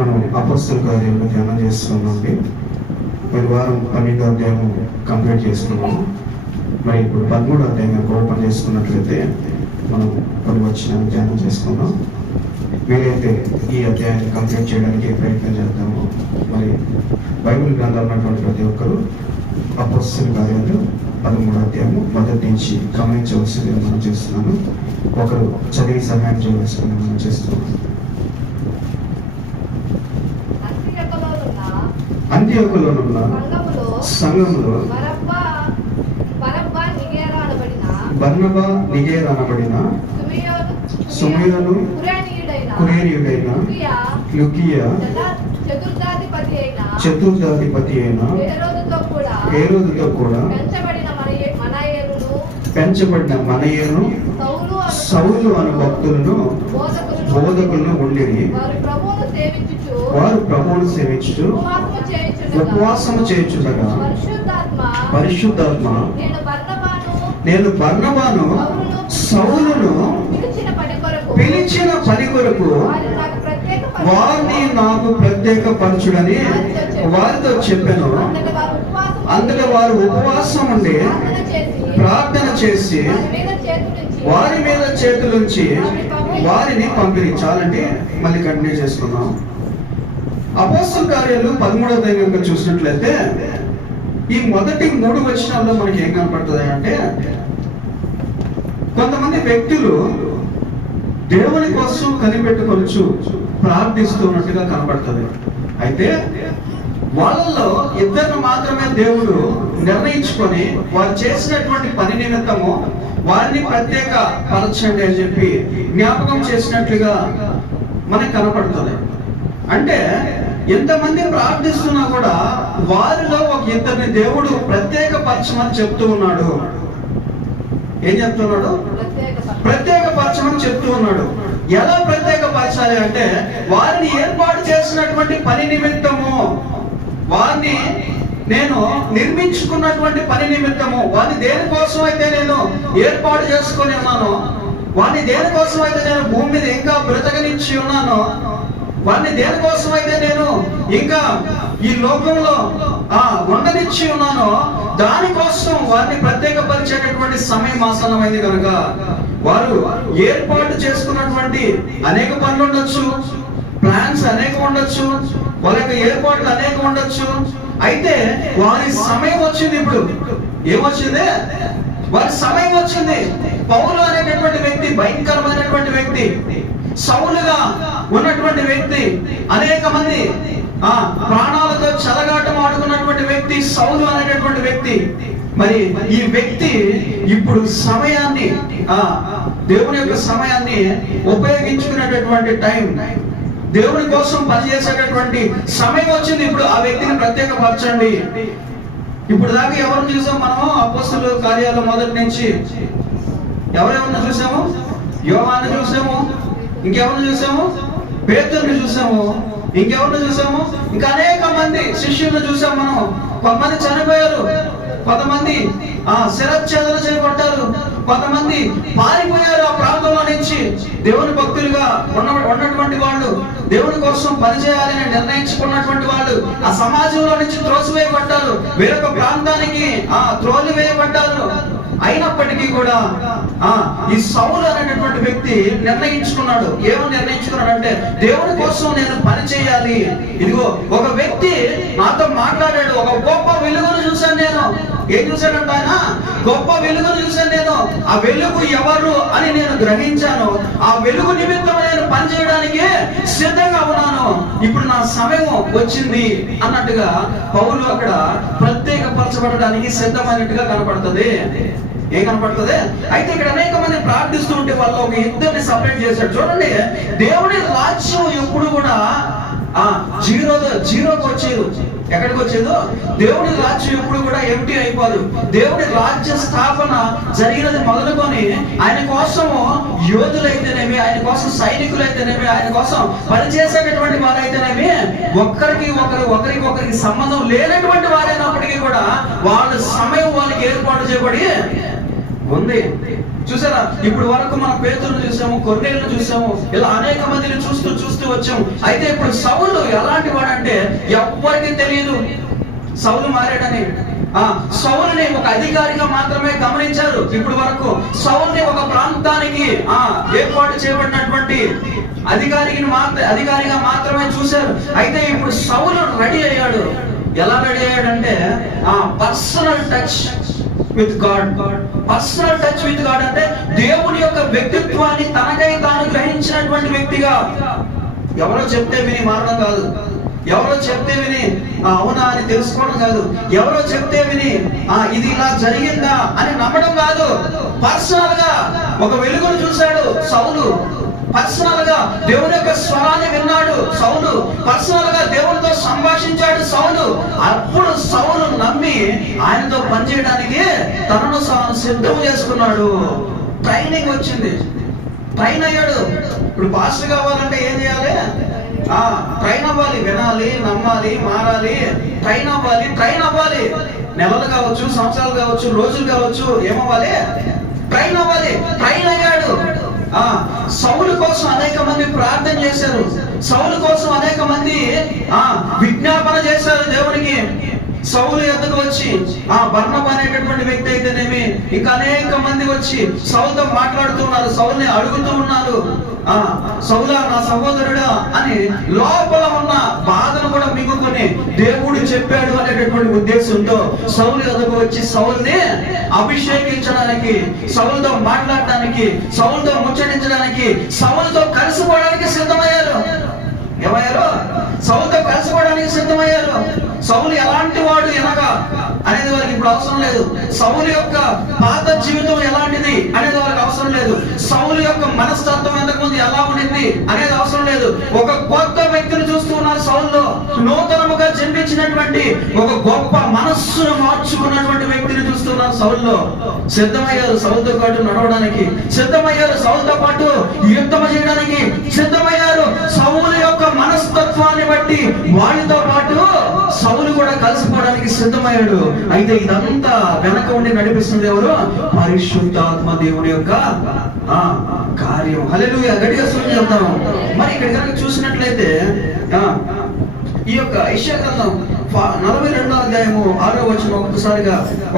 మనం అపోస్తల కార్యాలను ధ్యానం చేస్తున్నామండి. మరి వారం 12వ అధ్యాయం కంప్లీట్ చేసుకున్నాము. మరి ఇప్పుడు 13వ అధ్యాయం ఓపెన్ చేసుకున్నట్లయితే మనం కొన్ని వచనాలను ధ్యానం చేసుకున్నాం. వీలైతే ఈ అధ్యాయాన్ని కంప్లీట్ చేయడానికి ప్రయత్నం చేద్దాము. మరి బైబిల్ గ్రంథాలు ఉన్నటువంటి ప్రతి ఒక్కరూ అపోస్తల కార్యాలు 13వ అధ్యాయము మొదటి నుంచి గమనించవలసిందిగా మనం చేస్తున్నాను. ఒకరు చదివి సహాయం చేయవలసిందిగా మనం చేస్తున్నాం. అంత్యోకులోనున్న సంఘములో బర్నబా నిగేర్ అనబడిన సుమయోను కురేనీయుడైన లుకియా చతుర్థాధిపతి అయిన హేరోదుతో కూడా పెంచబడిన మనయేను సౌలు అను భక్తులను బోధకులను ఉండిరి. వారు ప్రభువును సేవించుచు ఉపవాసము చేయుచుండగా పరిశుద్ధాత్మ నేను బర్నబాను సౌలును పిలిచిన పని కొరకు వారిని నాకు ప్రత్యేకపరచుడని వారితో చెప్పాను. అందుకే వారు ఉపవాసం ఉండి ప్రార్థన చేసి వారి మీద చేతులుంచి వారిని పంపించాలంటే మళ్ళీ కంటిన్యూ చేసుకున్నాం. అపోస్తల కార్యాలు 13వ అధ్యాయం చూసినట్లయితే ఈ మొదటి 3 వచనాల్లో మనకి ఏం కనపడుతుంది అంటే, కొంతమంది వ్యక్తులు దేవుని కోసం కనిపెట్టుకొనొచ్చు ప్రార్థిస్తున్నట్టుగా కనపడుతుంది. అయితే వాళ్ళల్లో ఇద్దరిని మాత్రమే దేవుడు నిర్ణయించుకొని వారు చేసినటువంటి పని నిమిత్తము వారిని ప్రత్యేక పరచండి అని చెప్పి జ్ఞాపకం చేసినట్లుగా మనకు కనపడుతుంది. అంటే ఎంతమంది ప్రార్థిస్తున్నా కూడా వారిలో ఒక ఇద్దరిని దేవుడు ప్రత్యేక పరచమని చెప్తూ ఉన్నాడు. ఏం చెప్తున్నాడు? ప్రత్యేక పరచమని చెప్తూ ఉన్నాడు. ఎలా ప్రత్యేక పరచాలి అంటే, వారిని ఏర్పాటు చేసినటువంటి పని నిమిత్తము, వారిని నేను నిర్మించుకున్నటువంటి పని నిమిత్తము, వారిని దేనికోసం అయితే నేను ఏర్పాటు చేసుకొని ఉన్నానో, వారిని దేనికోసం అయితే నేను భూమి మీద ఇంకా బ్రతకనిచ్చి ఉన్నానో, వారిని దేనికోసం అయితే నేను ఇంకా ఈ లోకంలో ఉండనిచ్చి ఉన్నానో, దానికోసం వారిని ప్రత్యేకపరిచేటటువంటి సమయం ఆసన్నమైంది కనుక వారు ఏర్పాటు చేసుకున్నటువంటి అనేక పనులు ఉండొచ్చు, ప్లాన్స్ అనేక ఉండొచ్చు, వాళ్ళ యొక్క ఏర్పాట్లు అనేక ఉండొచ్చు. అయితే వారి సమయం వచ్చింది. ఇప్పుడు ఏమొచ్చింది? వారి సమయం వచ్చింది. పౌలు అనేటటువంటి వ్యక్తి భయంకరమైనటువంటి వ్యక్తి, సౌలుగా ఉన్నటువంటి వ్యక్తి, అనేక మంది ప్రాణాలతో చెలగాటం ఆడుకున్నటువంటి వ్యక్తి సౌలు అనేటటువంటి వ్యక్తి. మరి ఈ వ్యక్తి ఇప్పుడు సమయాన్ని, దేవుని యొక్క సమయాన్ని ఉపయోగించుకునేటటువంటి టైం, దేవుని కోసం పనిచేసేటటువంటి సమయం వచ్చింది. ఇప్పుడు ఆ వ్యక్తిని ప్రత్యేకపరచండి. ఇప్పుడు దాకా ఎవరు చూసాం మనము? అపోస్తల కార్యాల మొదటి నుంచి ఎవరెవరిని చూసాము? యోహాను చూసాము, ఇంకెవరిని చూసాము? పేతురుని చూసాము, ఇంకెవరిని చూసాము? ఇంకా అనేక మంది శిష్యులను చూసాము మనం. కొంతమంది చనిపోయారు, కొంతమంది శిరచ్ఛేదన చేయబడ్డారు, కొంతమంది పారిపోయారు ఆ ప్రాంతంలో నుంచి. దేవుని భక్తులుగా ఉన్నటువంటి వాళ్ళు, దేవుని కోసం పనిచేయాలని నిర్ణయించుకున్నటువంటి వాళ్ళు ఆ సమాజంలో నుంచి త్రోసివేయబడ్డారు, వేరొక ప్రాంతానికి త్రోలివేయబడ్డారు. అయినప్పటికీ కూడా ఈ సౌలు అనేటటువంటి వ్యక్తి నిర్ణయించుకున్నాడు. ఏమని నిర్ణయించుకున్నాడు అంటే, దేవుని కోసం నేను పని చేయాలి. ఇదిగో ఒక వ్యక్తి నాతో మాట్లాడాడు, ఒక గొప్ప వెలుగును చూశాను నేను. ఏం చూశాడంట ఆయన? గొప్ప వెలుగును చూశాను నేను. ఆ వెలుగు ఎవరు అని నేను గ్రహించాను. ఆ వెలుగు నిమిత్తం నేను పని చేయడానికి సిద్ధంగా ఉన్నాను. ఇప్పుడు నా సమయం వచ్చింది అన్నట్టుగా పౌలు అక్కడ ప్రత్యేకపరచబడడానికి సిద్ధమైనట్టుగా కనపడుతుంది. ఏం కనపడుతుంది? అయితే ఇక్కడ అనేక మంది ప్రార్థిస్తూ ఉంటే వాళ్ళు ఒక ఇద్దరిని సపరేట్ చేశాడు. చూడండి, దేవుని రాజ్యం ఎప్పుడు కూడా జీరోకి వచ్చేది. ఎక్కడికి వచ్చేదో? దేవుని రాజ్యం ఎప్పుడు కూడా ఎంటీ అయిపోదు. దేవుని రాజ్య స్థాపన జరిగినది మొదలుకొని ఆయన కోసము యోధులైతేనేమి, ఆయన కోసం సైనికులైతేనేమి, ఆయన కోసం పనిచేసేటటువంటి వారైతేనేమి ఒకరికి సంబంధం లేనటువంటి వారైనప్పటికీ కూడా వాళ్ళ సమయం వాళ్ళకి ఏర్పాటు చేయబడి ఉంది. చూసారా, ఇప్పుడు వరకు మన పేతురును చూసాము, కొర్నేలును చూసాము, ఇలా అనేక మందిని చూస్తూ వచ్చాము. అయితే ఇప్పుడు సౌలు ఎలాంటి వాడంటే ఎవ్వరికి తెలియదు సౌలు మారాడని. సౌలుని ఒక అధికారిగా మాత్రమే గమనించారు. ఇప్పుడు వరకు సౌలుని ఒక ప్రాంతానికి ఏర్పాటు చేయబడినటువంటి అధికారిగా మాత్రమే చూశారు. అయితే ఇప్పుడు సౌలు రెడీ అయ్యాడు. ఎలా రెడీ అయ్యాడంటే personal touch with God. Personal touch with God అంటే దేవుని యొక్క వ్యక్తిత్వాన్ని తనకై తాను గ్రహించినటువంటి వ్యక్తిగా. ఎవరో చెప్తే విని మారడం కాదు, ఎవరో చెప్తే విని అవునా అని తెలుసుకోవడం కాదు, ఎవరో చెప్తే విని ఇది ఇలా జరిగిందా అని నమ్మడం కాదు. పర్సనల్ గా ఒక వెలుగును చూశాడు సౌలు, పర్సనల్ గా దేవుని యొక్క స్వరాన్ని విన్నాడు సౌలు, పర్సనల్ గా దేవునితో సంభాషించాడు సౌలు. అప్పుడు సౌలు నమ్మి ఆయనతో పనిచేయడానికి తనను సిద్ధం చేసుకున్నాడు. ట్రైనింగ్ వచ్చింది, ట్రైన్ అయ్యాడు. ఇప్పుడు పాస్టర్ కావాలంటే ఏం చేయాలి? ట్రైన్ అవ్వాలి, వినాలి, నమ్మాలి, మారాలి, ట్రైన్ అవ్వాలి. నెలలు కావచ్చు, సంవత్సరాలు కావచ్చు, రోజులు కావచ్చు, ఏమవ్వాలి? ట్రైన్ అవ్వాలి. ట్రైన్ అయ్యాడు. సౌలు కోసం అనేక మంది ప్రార్థన చేశారు, సౌలు కోసం అనేక మంది విజ్ఞాపన చేశారు దేవునికి. సౌలు ఎద్దకు వచ్చి బర్నబా అనేటటువంటి వ్యక్తి అయితేనేమి ఇంకా అనేక మంది వచ్చి సౌలుతో మాట్లాడుతున్నారు, సౌలుని అడుగుతూ ఉన్నారు, సౌలా నా సహోదరుడా అని లోపల ఉన్న బాధను కూడా మిగుకొని దేవుడు చెప్పాడు అనేటటువంటి ఉద్దేశంతో సౌలు ఎద్దకు వచ్చి సౌలుని అభిషేకించడానికి, సౌలుతో మాట్లాడడానికి, సౌలుతో ముచ్చటించడానికి, సౌలుతో కలిసిపోవడానికి సిద్ధమయ్యారు. ఏమయ్యారు? సౌలుతో కలిసిపోవడానికి సిద్ధమయ్యారు. సౌలు ఎలాంటి వాడు ఎనగా అనేది వారికి ఇప్పుడు అవసరం లేదు. సౌలు యొక్క పాత జీవితం ఎలాంటిది అనేది వారికి అవసరం లేదు. సౌలు యొక్క మనస్తత్వం ఎంతకుముందు ఎలా ఉండింది అనేది అవసరం లేదు. ఒక కొత్త వ్యక్తిని చూస్తూ ఉన్నారు సౌలులో. నూతనముగా జన్మించినటువంటి ఒక గొప్ప మనస్సును మార్చుకున్నటువంటి వ్యక్తిని చూస్తున్నారు సౌలులో. సిద్ధమయ్యారు సౌలుతో పాటు నడవడానికి, సిద్ధమయ్యారు సౌలుతో పాటు యుద్ధం చేయడానికి, సిద్ధమయ్యారు. సౌలు యొక్క మనస్తత్వాన్ని బట్టి వాడితో పాటు సౌలు కూడా కలిసిపోవడానికి సిద్ధమయ్యాడు. అయితే ఇదంతా వెనక ఉండి నడిపిస్తుంది ఎవరు? పరిశుద్ధాత్మ దేవుని యొక్క కార్యం. హల్లెలూయా, గట్టిగా స్తుతి చెప్తాము. మరి ఇక్కడ కనుక చూసినట్లయితే ఈ యొక్క యెషయా గ్రంథం 42వ అధ్యాయము 6వ వచనం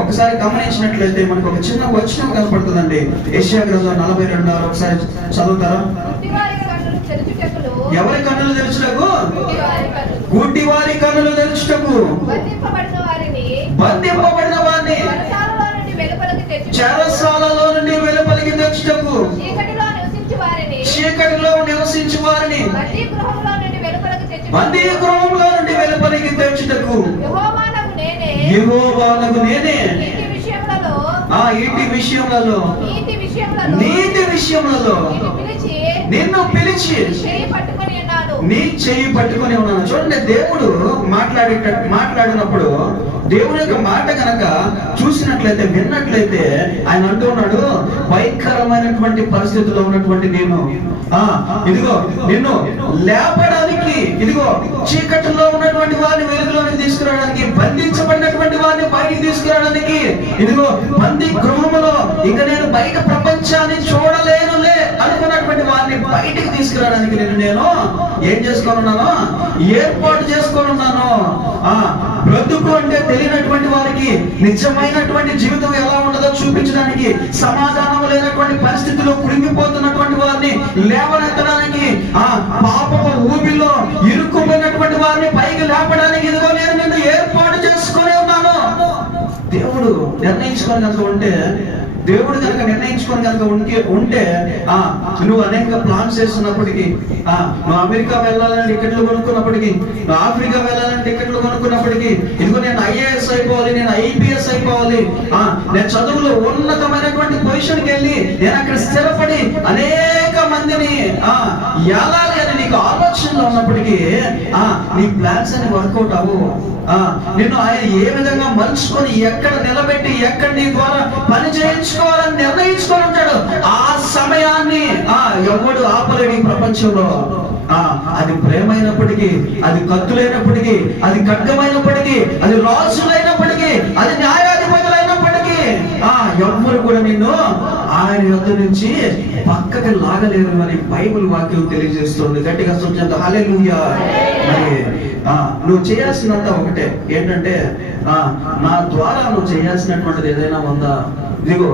ఒకసారి గమనించినట్లయితే మనకు ఒక చిన్న వచనం కనపడుతుందండి. యెషయా గ్రంథం 42 ఒకసారి చదువుతారా? ఎవరి కన్నులు తెరుచుటకు? గుడ్డివారి కన్నులు తెరుచుటకు, బంధింపబడిన వారిని చెరసాలలో నుండి వెలుపలికి తెచ్చుటకు, చీకటిలో నివసించు వారిని బందీ గృహంలో నుండి వెలుపలికి తెచ్చుటకు యెహోవానగు నేనే నీతి విషయములలో నిన్ను పిలిచి నీ చెయ్యి పట్టుకొని ఉన్నాను. చూడండి, దేవుడు మాట్లాడినప్పుడు దేవుని యొక్క మాట కనుక చూసినట్లయితే, విన్నట్లయితే ఆయన అంటూ ఉన్నాడు, భయంకరమైనటువంటి పరిస్థితుల్లో ఉన్నటువంటి నేను ఇదిగో నిన్ను లేపడానికి, ఇదిగో చీకటిలో ఉన్నటువంటి వారిని వెలుగులోకి తీసుకురావడానికి, బంధించబడినటువంటి వారిని బయటికి తీసుకురావడానికి, ఇదిగో బందీ గృహములో ఇక నేను బయట ప్రపంచాన్ని చూడలేనులే అనుకున్నటువంటి వారిని బయటికి తీసుకురావడానికి నేను ఏం చేసుకొని ఉన్నాను? ఏర్పాటు చేసుకొని ఉన్నాను. బ్రతుకు అంటే తెలియనటువంటి వారికి నిజమైనటువంటి జీవితం ఎలా ఉండదో చూపించడానికి, సమాధానం లేనటువంటి పరిస్థితిలో కుడిగిపోతున్నటువంటి వారిని లేవనెత్తడానికి, పాపపు ఊబిలో ఇరుక్కుపోయినటువంటి వారిని పైకి లేపడానికి ఇదిగో నేను నిన్ను ఏర్పాటు చేసుకొని ఉన్నాను. దేవుడు నిర్ణయించుకొని కనుక ఉంటే, దేవుడు కనుక నిర్ణయించుకొని కనుక ఉంటే నువ్వు అనేక ప్లాన్స్ చేస్తున్నప్పటికీ, నువ్వు అమెరికా వెళ్ళాలని టికెట్లు కొనుక్కున్నప్పటికీ, నువ్వు ఆఫ్రికా వెళ్ళాలని టికెట్లు కొనుక్కున్నప్పటికీ, ఇదిగో నేను ఐఏఎస్ అయిపోవాలి, నేను ఐపీఎస్ అయిపోవాలి, నేను చదువులో ఉన్నతమైనటువంటి పొజిషన్కి వెళ్ళి నేను అక్కడ స్థిరపడి అనేక మందిని ఎలాలి అని నీకు ఆలోచనలో ఉన్నప్పటికీ నీ ప్లాన్స్ అని వర్కౌట్ అవ్వవు. నిన్ను ఆయన ఏ విధంగా మలుచుకొని ఎక్కడ నిలబెట్టి ఎక్కడ నీ ద్వారా పని చేయించుకోవాలని నిర్ణయించుకొని ఉంటాడు. ఆ సమయాన్ని ఎవడు ఆపలేడు ఈ ప్రపంచంలో. అది ప్రేమైనప్పటికీ, అది కత్తులైనప్పటికీ, అది ఖడ్గమైనప్పటికీ, అది రాజులైనప్పటికీ, అది న్యాయాధిపతులైనప్పటికీ ఎవ్వరు కూడా నిన్ను ఆయన యొద్ద నుంచి పక్కకి లాగలేరు అని బైబిల్ వాక్యం తెలియజేస్తుంది. గట్టిగా సూచన హల్లెలూయా. మరి నువ్వు చేయాల్సినంత ఒకటే ఏంటంటే, నా ద్వారా నువ్వు చేయాల్సినటువంటిది ఏదైనా ఉందా? ఇదిగో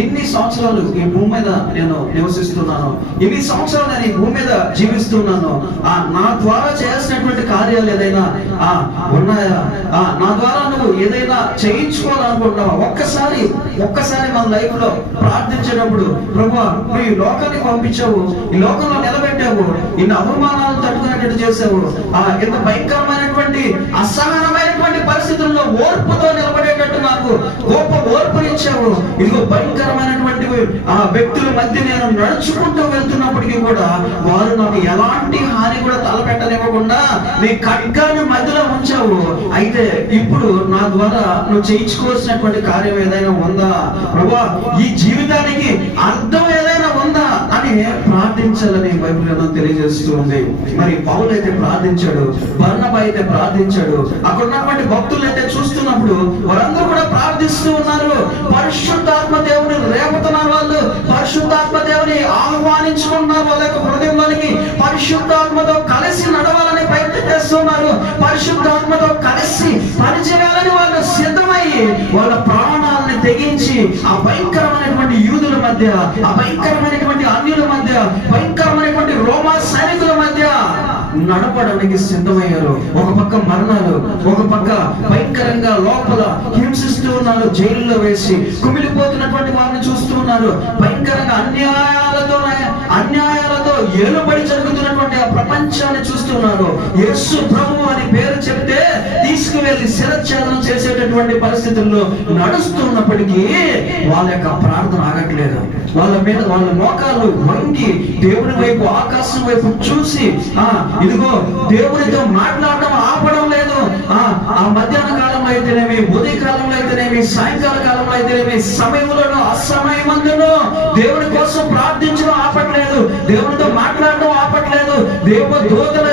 ఇన్ని సంవత్సరాలు ఈ భూమి మీద నేను నివసిస్తున్నాను, ఇన్ని సంవత్సరాలు నేను ఈ భూమి మీద జీవిస్తున్నాను, నా ద్వారా చేయాల్సినటువంటి కార్యాలు ఏదైనా ఉన్నాయా? నా ద్వారా నువ్వు ఏదైనా చేయించుకోవాలనుకుంటున్నావా? ఒక్కసారి మన లైఫ్ లో ప్రార్థించేటప్పుడు, ప్రభువా నువ్వు ఈ లోకానికి పంపించావు, ఈ లోకంలో నిలబెట్టావు, ఇన్ని అవమానాలు తట్టుకునేటట్టు చేసావు, ఇంత భయంకరమైనటువంటి అసహనమైనటువంటి పరిస్థితుల్లో ఓర్పుతో నిలబడేటట్టు నాకు గొప్ప ఓర్పునిచ్చావు. ఇదిగో భయంకరమైనటువంటి వ్యక్తుల మధ్య నేను నడుచుకుంటూ వెళ్తున్నప్పటికీ కూడా వారు నాకు ఎలాంటి హాని కూడా తలపెట్టనివ్వకుండా నీ ఖడ్గాన్ని మధ్యలో ఉంచావు. అయితే ఇప్పుడు నా ద్వారా నువ్వు చేయించుకోవాల్సినటువంటి కార్యం ఏదైనా ఉందా ప్రభువా? ఈ జీవితానికి అర్థం ఏదైనా ఉందా అని ప్రార్థించాలని బైబిల్ గ్రంథం తెలియజేస్తూ ఉంది. మరి పౌలు అయితే ప్రార్థించాడు, బర్నబా అయితే ప్రార్థించాడు, అక్కడ ఉన్నటువంటి భక్తులు అయితే చూస్తున్నప్పుడు వారందరూ కూడా ప్రార్థిస్తూ ఉన్నారు. పరిశుద్ధాత్మ దేవుని రేపుతున్నారు, వాళ్ళు పరిశుద్ధాత్మ దేవుని ఆహ్వానించుకున్నారు, వాళ్ళ యొక్క హృదయంలోనికి పరిశుద్ధాత్మతో కలిసి నడవాలని ప్రయత్నం చేస్తున్నారు, పరిశుద్ధాత్మతో కలిసి పనిచేయాలని వాళ్ళు సిద్ధమయ్యి వాళ్ళ ప్రాణాలను తెగించి ఆ భయంకరమైనటువంటి యూదుల మధ్య, ఆ భయంకరమైనటువంటి అన్యుల మధ్య, భయంకరమైనటువంటి రోమా సైనికుల మధ్య నడపడానికి సిద్ధమయ్యారు. ఒక పక్క మరణాలు, ఒక పక్క భయంకరంగా లోపల హింసిస్తూ ఉన్నారు, జైల్లో వేసి కుమిలిపోతున్నటువంటి వారిని చూస్తూ ఉన్నారు. భయంకరంగా అన్యాయాలతో ఏలుబడి జరుగుతున్నటువంటి ఆ ప్రపంచాన్ని చూస్తున్నారు. యేసు ప్రభు అని పేరు చెప్తే తీసుకువెళ్ళి శిరచ్ఛేదనం చేసేటటువంటి పరిస్థితుల్లో నడుస్తున్నప్పటికీ వాళ్ళ యొక్క ప్రార్థన ఆగట్లేదు. వాళ్ళ మోకాళ్ళు వంగి దేవుని వైపు, ఆకాశం వైపు చూసి ఇదిగో దేవునితో మాట్లాడడం ఆపడం లేదు. ఆ మధ్యాహ్న కాలంలో అయితేనేమి, ఉదయ కాలంలో అయితేనేమి, సాయంకాల కాలంలో అయితేనేమి, సమయంలోనూ అసమయమందును దేవుని కోసం ప్రార్థించడం ఆపట్లేదు, దేవునితో మాట్లాడడం ఆపట్లేదు. దేవదూతల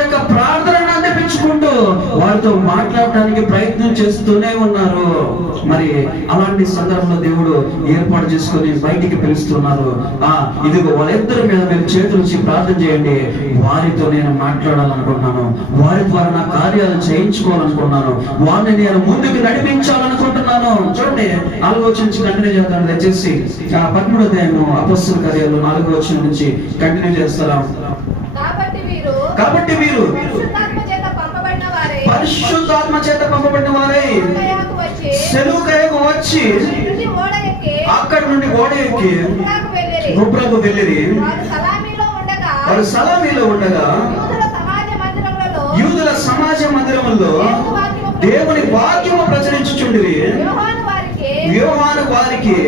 యొక్క ప్రార్థనను అందిపించుకుంటూ వారితో మాట్లాడడానికి ప్రయత్నం చేస్తూనే ఉన్నారు. మరి అలాంటి సందర్భంలో దేవుడు ఏర్పాటు చేసుకుని బయటికి పిలుస్తున్నారు. ఇదిగో వాళ్ళిద్దరి మీద మీరు చేతులుచి ప్రార్థన చేయండి, వారితో నేను మాట్లాడాలనుకుంటున్నాను, వారి ద్వారా నా కార్యాలు చేయించుకోవాలనుకుంటున్నాను, వారిని నేను ముందుకు నడిపించాలనుకుంటున్నాను. చూడండి 4వ వచనం నుంచి కంటిన్యూ చేస్తాను. దయచేసి 13వ అధ్యాయం అపొస్తలుల కార్యాలు 4వ వచనం నుంచి కంటిన్యూ చేస్తారా? కాబట్టి మీరు పరిశుద్ధాత్మ చేత పంపబడిన వారై సెలూకయకు వచ్చి అక్కడి నుండి ఓడ ఎక్కి గుబ్రకు వెళ్ళిరి. వారు సలామీలో ఉండగా యూదుల సమాజ మందిరములో దేవుని వాక్యము ప్రచురించుచుండిరి. యోహాను వారికి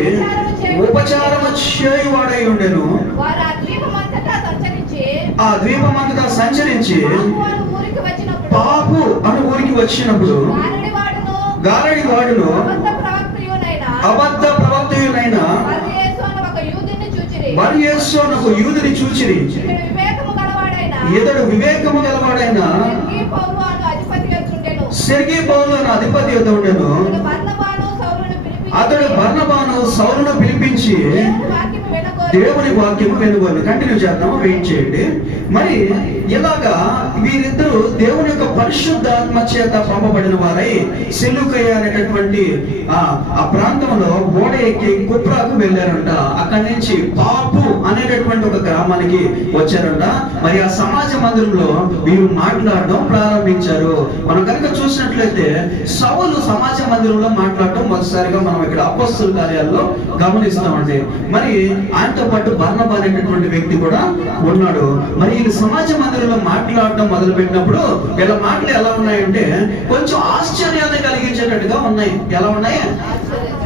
ఉపచారము చేయువాడై ఉండెను. ఆ ద్వీపమంతటా సంచరించి పాపు అను ఊరికి వచ్చినప్పుడు గారడి వాడును అబద్ధ ప్రవక్తయునైన బర్-యేసు అను ఒక యూదుని చూచిరి. ఇతడు వివేకము గలవాడైన సెర్గీ పౌలు అను అధిపతి యొద్ద ఉండెను. అతడు బర్నబాను సౌలును పిలిపించి దేవుని వాక్యము వెనుగొని. కంటిన్యూ చేద్దాము, వెయిట్ చేయండి. మరి ఇలాగా వీరిద్దరూ దేవుని యొక్క పరిశుద్ధాత్మ చేత పంపబడిన వారై సెలూకయ అనేటటువంటి ఆ ప్రాంతంలో ఓడ ఎక్కి కుప్రాకు వెళ్ళారంట. అక్కడి నుంచి పాపు అనేటటువంటి ఒక గ్రామానికి వచ్చారంట. మరి ఆ సమాజ మందిరంలో వీరు మాట్లాడడం ప్రారంభించారు. మనం కనుక చూసినట్లయితే సౌలు సమాజ మందిరంలో మాట్లాడడం మొదటిసారిగా మనం ఇక్కడ అపొస్తలుల కార్యాల్లో గమనిస్తామండి. మరి ఆయనతో పాటు బర్నబా అనేటటువంటి వ్యక్తి కూడా ఉన్నాడు. మరి వీళ్ళు సమాజ మందిరంలో మాట్లాడడం మొదలు పెట్టినప్పుడు వీళ్ళ మాటలు ఎలా ఉన్నాయంటే కొంచెం ఆశ్చర్యాన్ని కలిగించేటట్టుగా ఉన్నాయి. ఎలా ఉన్నాయి?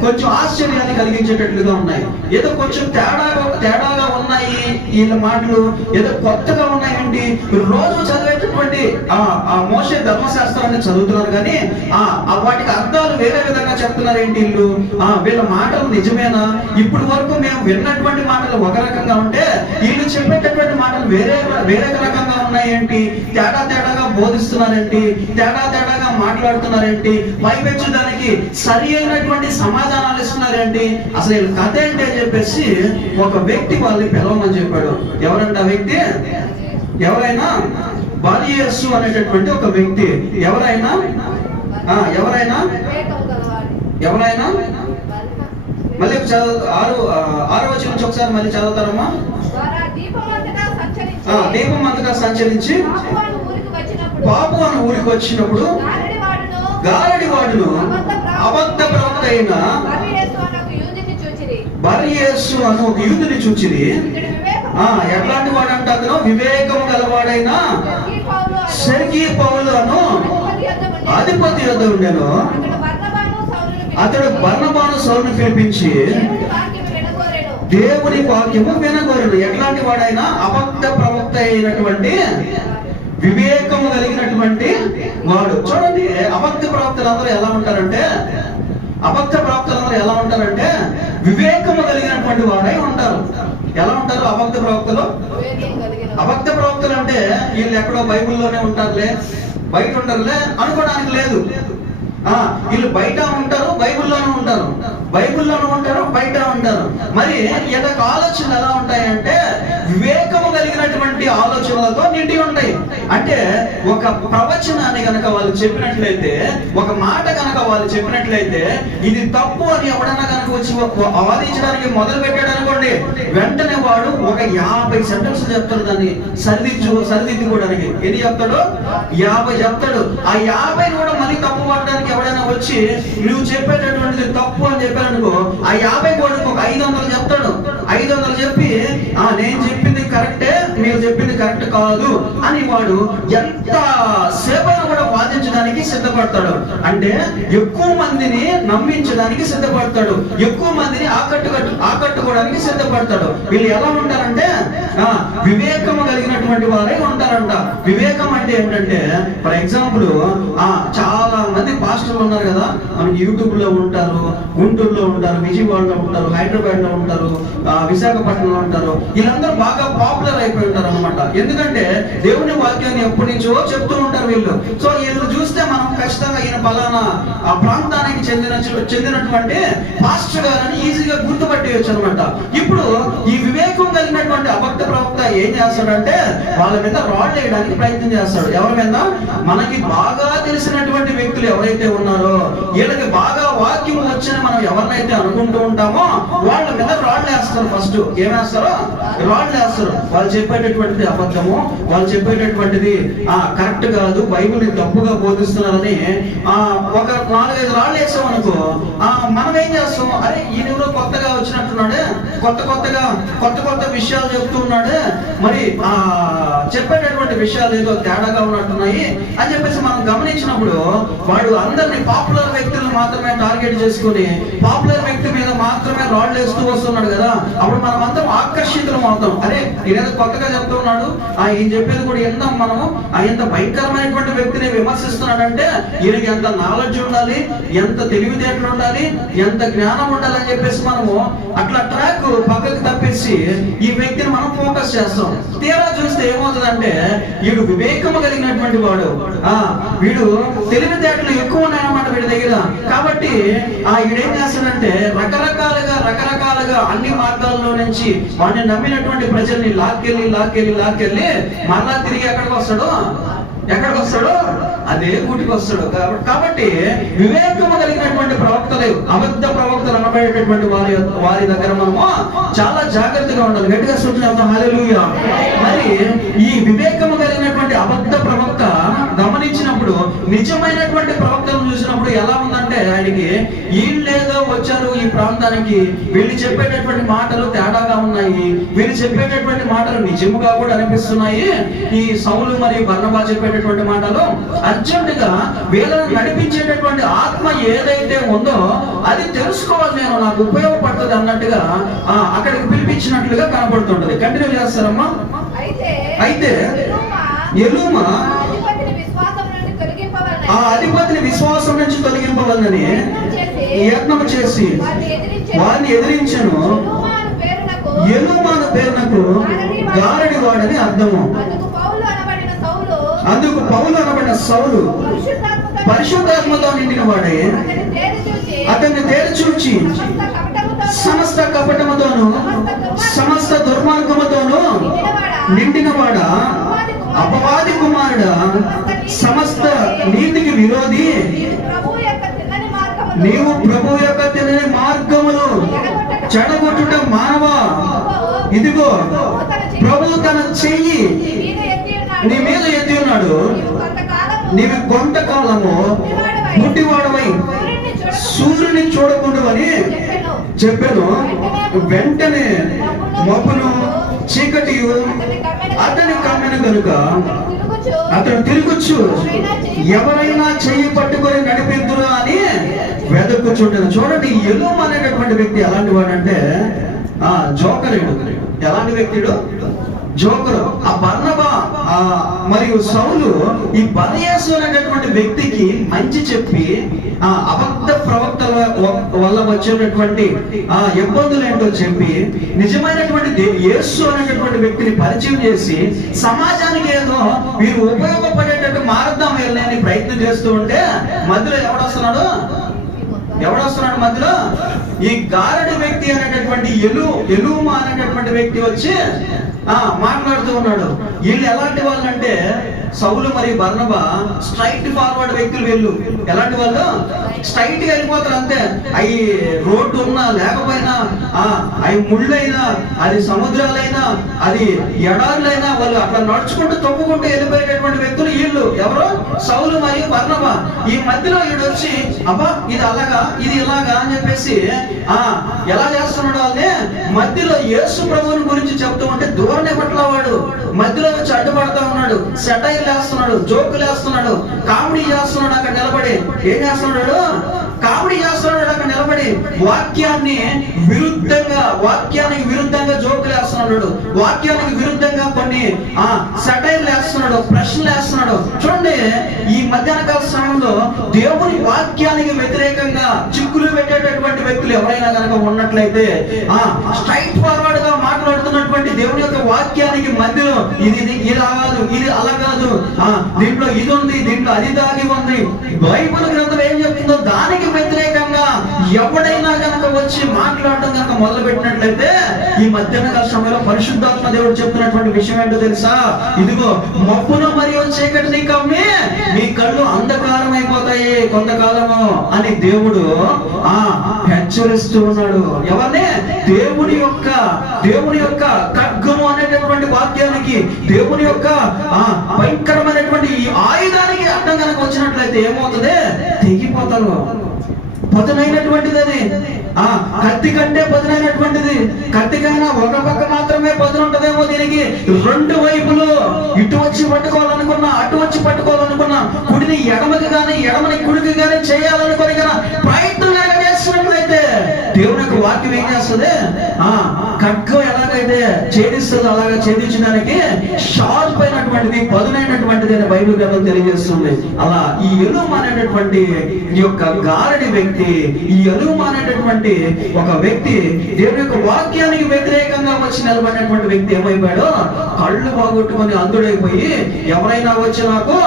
కొంచెం ఆశ్చర్యాన్ని కలిగించేటట్లుగా ఉన్నాయి. ఏదో కొంచెం తేడాగా ఉన్నాయి వీళ్ళ మాటలు, ఏదో కొత్తగా ఉన్నాయండి. రోజు చదివేట ఉన్నటువంటి ఆ మోషే ధర్మశాస్త్రాన్ని చదువుతున్నారు కానీ వాటికి అర్థాలు వేరే విధంగా చెప్తున్నారు. ఏంటి వీళ్ళు? వీళ్ళ మాటలు నిజమేనా? ఇప్పుడు వరకు మేము విన్నటువంటి మాటలు ఒక రకంగా ఉంటే వీళ్ళు చెప్పేటటువంటి మాటలు వేరే రకంగా ఉన్నాయేంటి? తేడాగా బోధిస్తున్నారేంటి? తేడాగా మాట్లాడుతున్నారేంటి? పైపెచ్చు దానికి సరి అయినటువంటి సమాధానాలు ఇస్తున్నారేంటి? అసలు వీళ్ళ కథ ఏంటి అని చెప్పేసి ఒక వ్యక్తి వాళ్ళని పిలవమని చెప్పాడు. ఎవరంటే ఆ వ్యక్తి? ఎవరైనా బాలియేసు అనేటటువంటి ఒక వ్యక్తి. ఎవరైనా మళ్ళీ 6వ వచనం నుంచి ఒకసారి మళ్ళీ చదువుతారమ్మా. దీపం అంతటా సంచరించి పాపు అని ఊరికి వచ్చినప్పుడు గారడి వాడును అబద్ధ ప్రవక్త అయిన బర్యేసు అని ఒక యూదుని చూచిరి. ఎట్లాంటి వాడు అంటే అతను వివేకము గలవాడైన సెర్గీ పౌలు అను అధిపతి యొద్ద ఉండెను. అతడు బర్నబాను సౌలును పిలిపించి దేవుని వాక్యము వినగోరెను. ఎట్లాంటి వాడైనా అబద్ధ ప్రవక్త అయినటువంటి వివేకము కలిగినటువంటి వాడు. చూడండి, అబద్ధ ప్రవక్తలందరూ ఎలా ఉంటారంటే వివేకము కలిగినటువంటి వారై ఉంటారు. ఎలా ఉంటారు అబద్ధ ప్రవక్తలు? అబద్ధ ప్రవక్తలు అంటే వీళ్ళు ఎక్కడో బైబిల్లోనే ఉంటారులే, బయట ఉంటారులే అనుకోవడానికి లేదు. వీళ్ళు బయట ఉంటారు, బైబిల్లోనూ ఉంటారు, బయట ఉంటారు. మరి ఇతనికి ఆలోచనలు ఎలా ఉంటాయంటే వివేకము కలిగినటువంటి ఆలోచనలతో నిండి ఉంటాయి. అంటే ఒక ప్రవచనాన్ని కనుక వాళ్ళు చెప్పినట్లయితే, ఒక మాట కనుక వాళ్ళు చెప్పినట్లయితే ఇది తప్పు అని ఎవడన్నా కనుక వచ్చి వాదించడానికి మొదలు పెట్టాడు అనుకోండి, వెంటనే వాడు ఒక 50 సెంటెన్స్ చెప్తాడు. దాన్ని సరిదిద్దుకోవడానికి ఎన్ని చెప్తాడు? 50 చెప్తాడు. ఆ 50 కూడా మళ్ళీ తప్పు పడడానికి ఎవడైనా వచ్చి నువ్వు చెప్పేటటువంటిది తప్పు అని చెప్పారనుకో, ఆ 50 కూడా ఒక 500 చెప్తాడు. 500 చెప్పి నేను చెప్పింది కరెక్టే, మీరు చెప్పింది కరెక్ట్ కాదు అని వాడు ఎంత సేపైనా కూడా వాదించడానికి సిద్ధపడతాడు. అంటే ఎక్కువ మందిని నమ్మించడానికి సిద్ధపడతాడు, ఎక్కువ మందిని ఆకట్టుకోవడానికి సిద్ధపడతాడు. వీళ్ళు ఎలా ఉంటారంటే వివేకము కలిగినటువంటి వారే ఉంటారంట. వివేకం అంటే ఏంటంటే, ఫర్ ఎగ్జాంపుల్ చాలా మంది పాస్టర్లు ఉన్నారు కదా, మనకి యూట్యూబ్ లో ఉంటారు, గుంటూరులో ఉంటారు, విజయవాడలో ఉంటారు, హైదరాబాద్ లో ఉంటారు, విశాఖపట్నంలో ఉంటారు. వీళ్ళందరూ బాగా పాపులర్ అయిపోయి ఉంటారు అనమాట. ఎందుకంటే దేవుని వాక్యాన్ని ఎప్పటి నుంచో చెప్తూ ఉంటారు వీళ్ళు. సో వీళ్ళు చూస్తే మనం ఖచ్చితంగా ఈయన పలానా ఆ ప్రాంతానికి చెందినటువంటి పాస్టర్ గారని ఈజీగా గుర్తుపట్టేయచ్చు అనమాట. ఇప్పుడు ఈ వివేకం కలిగినటువంటి అబద్ధ ప్రవక్త ఏం చేస్తాడంటే వాళ్ళ మీద రాళ్ళు వేయడానికి ప్రయత్నం చేస్తాడు. ఎవరి మీద? మనకి బాగా తెలిసినటువంటి వ్యక్తులు ఎవరైతే ఉన్నారో, వీళ్ళకి బాగా వాక్యం వచ్చిన మనం ఎవరినైతే అనుకుంటూ ఉంటామో వాళ్ళ మీద రాళ్ళు వేస్తారు. ఫస్ట్ ఏమేస్తారో? రాళ్ళు వేస్తారు. వాళ్ళు చెప్పేటటువంటిది అబద్ధము, వాళ్ళు చెప్పేటటువంటిది కరెక్ట్ కాదు, బైబిల్ని తప్పుగా బోధిస్తున్నారని ఒక 4-5 రాళ్ళు వేసాం అనుకో, మనం ఏం చేస్తాం? అరే ఈయనెవరో కొత్తగా వచ్చినట్టున్నాడే, కొత్త విషయాలు చెప్తూ ఉన్నాడే, మరి చెప్పేటటువంటి విషయాలు ఏదో తేడాగా ఉన్నట్టున్నాయి అని చెప్పేసి మనం గమనించినప్పుడు వాడు అందరినీ పాపులర్ వ్యక్తులను మాత్రమే టార్గెట్ చేసుకుని పాపులర్ వ్యక్తి మీద మాత్రమే రాళ్ళు వేస్తూ వస్తున్నాడు కదా. అప్పుడు మనం అందరం ఆకర్షితులం అవుతాం. అరే ఈయన కొత్తగా చెప్తూ ఉన్నాడు, ఈయన చెప్పేది కూడా ఎందాం మనము, ఎంత భయంకరమైనటువంటి వ్యక్తిని విమర్శిస్తున్నాడంటే ఈయనకి ఎంత నాలెడ్జ్ ఉండాలి, ఎంత తెలివితేటలు ఉండాలి, ఎంత జ్ఞానం ఉండాలి అని చెప్పేసి మనము అట్లా ట్రాక్ పక్కకు తప్పేసి ఈ వ్యక్తిని మనం ఫోకస్ చేస్తాం. తీరా చూస్తే ఏమవుతుందంటే వీడు వివేకము కలిగినటువంటి వాడు, వీడు తెలివితేటలు ఎక్కువ ఉన్నాయన్నమాట వీడి దగ్గర. కాబట్టి వీడేం చేస్తాడంటే రకరకాలుగా అన్ని మార్గాల్లో నుంచి వాడిని నమ్మినటువంటి ప్రజల్ని లాక్కెళ్ళి మరలా తిరిగి ఎక్కడికి వస్తాడు? అదే గుడికి వస్తాడు. కాబట్టి వివేకము కలిగినటువంటి ప్రవక్తలు, అబద్ధ ప్రవక్తలు అనబడేటటువంటి వారి దగ్గర మనము చాలా జాగ్రత్తగా ఉండాలి. గట్టిగా సూచన హల్లెలూయా. మరి ఈ వివేకము కలిగినటువంటి అబద్ధ ప్రవక్త గమనించినప్పుడు నిజమైనటువంటి ప్రవక్తలను చూసినప్పుడు ఎలా ఉందంటే ఆయనకి వీళ్ళేదో వచ్చారు ఈ ప్రాంతానికి, వీళ్ళు చెప్పేటటువంటి మాటలు తేడాగా ఉన్నాయి, వీళ్ళు చెప్పేటటువంటి మాటలు నిజముగా కూడా అనిపిస్తున్నాయి, ఈ సౌలు మరియు బర్నబా చెప్పేటటువంటి మాటలు అర్జెంటుగా వీళ్ళని నడిపించేటటువంటి ఆత్మ ఏదైతే ఉందో అది తెలుసుకోవాలి, నేను నాకు ఉపయోగపడుతుంది అన్నట్టుగా అక్కడికి పిలిపించినట్లుగా కనబడుతుంటది. కంటిన్యూ చేస్తారమ్మా. అయితే ఎలూమా విశ్వాసం నుంచి తొలగింపవలనని యత్నం చేసి వారిని ఎదిరించను. ఎలుమాను పేరునకు గారడి వాడని అర్థము. అందుకు పౌలు అనబడిన సౌలు పరిశుద్ధాత్మతో నిండిన వాడే అతన్ని తేరి చూచి సమస్త కపటముతోను సమస్త దుర్మార్గముతోను నిండినవాడ, అపవాది కుమారుడా, సమస్త నీతికి విరోధి, నీవు ప్రభు యొక్క తినని మార్గములు చెడగొట్టుట మానవా, ఇదిగో ప్రభు తన చెయ్యి నీ మీద ఎత్తి ఉన్నాడు. నీవు కొంతకాలము ముట్టివాడవై సూర్యుని చూడకుండావని చెప్పాను. వెంటనే మబ్బును చీకటియు అతని కమ్మెను కనుక అతను తిరుగుచ్చు ఎవరైనా చెయ్యి పట్టుకొని నడిపిద్దురా అని వెదక్కుచుంటాను. చూడండి, ఎలుమ అనేటటువంటి వ్యక్తి ఎలాంటి వాడంటే జోకరుడు. ఎలాంటి వ్యక్తుడు? జోకరు. ఆ బర్నబా మరియు సౌలు ఈ బర్యేసు అనేటటువంటి వ్యక్తికి మంచి చెప్పి అబద్ధ ప్రవక్తల వల్ల వచ్చేటటువంటి ఇబ్బందులు ఏంటో చెప్పి నిజమైనటువంటి యేసు అనేటటువంటి వ్యక్తిని పరిచయం చేసి సమాజానికి ఏదో వీరు ఉపయోగపడేటట్టు మారుద్దాం వెళ్ళని ప్రయత్నం చేస్తూ ఉంటే మధ్యలో ఎవడొస్తున్నాడు? మధ్యలో ఈ గారడి వ్యక్తి అనేటటువంటి ఎలుమా అనేటటువంటి వ్యక్తి వచ్చి మాట్లాడుతూ ఉన్నాడు. వీళ్ళు ఎలాంటి వాళ్ళు అంటే సౌలు మరియు బర్నబా స్ట్రైట్ ఫార్వర్డ్ వ్యక్తులు. వీళ్ళు ఎలాంటి వాళ్ళు? స్ట్రైట్ గా వెళ్ళిపోతారు అంతే. అవి రోడ్డు ఉన్నా లేకపోయినా, అవి ముళ్ళైనా, అది సముద్రాలైనా, అది ఎడారులైనా వాళ్ళు అట్లా నడుచుకుంటూ తొక్కుకుంటూ వెళ్ళిపోయేటటువంటి వ్యక్తులు వీళ్ళు. ఎవరు? సౌలు మరియు బర్నబా. ఈ మధ్యలో వీడు వచ్చి అబ్బా ఇది అలాగా ఇది ఇలాగా అని చెప్పేసి ఎలా చేస్తున్నాడు వాళ్ళని మధ్యలో యేసు ప్రభువుని గురించి చెప్తూ ఉంటే దూరనే పట్ల వాడు మధ్యలో వచ్చి అడ్డుపడతా ఉన్నాడు. సెటైల్ వేస్తున్నాడు, జోకులు వేస్తున్నాడు, కామెడీ చేస్తున్నాడు. అక్కడ నిలబడి ఏం చేస్తున్నాడు? కామెడీ చేస్తున్నాడు. అక్కడ నిలబడి వాక్యానికి విరుద్ధంగా జోకులు వేస్తున్నాడు, వాక్యానికి విరుద్ధంగా కొన్ని సెటైల్ వేస్తున్నాడు, ప్రశ్నలు వేస్తున్నాడు. చూడండి, ఈ మధ్యాహ్న కాల సమయంలో దేవుని వాక్యానికి వ్యతిరేకంగా చిక్కులు పెట్టేటటువంటి వ్యక్తులు ఎవరైనా కనుక ఉన్నట్లయితే స్ట్రైట్ ఫార్వర్డ్ గా మాట్లాడుతున్నటువంటి దేవుని యొక్క వాక్యానికి మధ్యలో ఇది ఇలా కాదు, ఇది అలా కాదు, దీంట్లో ఇది ఉంది, దీంట్లో అది దాగి ఉంది, బైబిల్ గ్రంథం ఏం చెప్తుందో దానికి వ్యతిరేకంగా ఎవడైనా కనుక వచ్చి మాట్లాడడం కనుక మొదలు పెట్టినట్లయితే ఈ మధ్యాహ్న సమయంలో పరిశుద్ధాత్మ దేవుడు చెప్తున్నటువంటి విషయం ఏంటో తెలుసా? ఇదిగో మబ్బును మరియు చీకటిని కమ్మి మీ కళ్ళు అంధకారం అయిపోతాయి కొంతకాలము అని దేవుడు హెచ్చరిస్తూ ఉన్నాడు. ఎవరిని? దేవుని యొక్క ఖడ్గము అనేటటువంటి వాక్యానికి, దేవుని యొక్క భయంకరమైనటువంటి ఈ ఆయుధానికి అడ్డం కనుక వచ్చినట్లయితే ఏమవుతుంది? తెగిపోతారు. పదునైనటువంటిది అది. కత్తి కంటే పదునైనటువంటిది. కత్తికైనా ఒక పక్క మాత్రమే పదును ఉంటదేమో, దీనికి రెండు వైపులు ఇటు వచ్చి పట్టుకోవాలనుకున్నా అటు వచ్చి పట్టుకోవాలనుకున్నా, కుడిని ఎడమకి గాని ఎడమని కుడికి గాని చేయాలనుకుని కదా ప్రయత్నం చేస్తున్నట్లయితే దేవుని యొక్క వాక్యం ఏం చేస్తుంది? ఖడ్గం ఎలాగైతే ఛేదిస్తుందో అలాగా ఛేదించడానికి షార్ప్ అయినటువంటిది, పదునైనటువంటిది అని బైబిల్ గ్రంథం తెలియజేస్తుంది. అలా ఈ ఎలుమ అనేటటువంటి ఈ యొక్క గారడి వ్యక్తి, ఈ ఎలుమ అనేటటువంటి ఒక వ్యక్తి దేవుని యొక్క వాక్యానికి వ్యతిరేకంగా వచ్చి నిలబడినటువంటి వ్యక్తి ఏమైపోయాడో కళ్ళు బాగొట్టుకొని అందుడైపోయి ఎవరైనా వచ్చి నాకు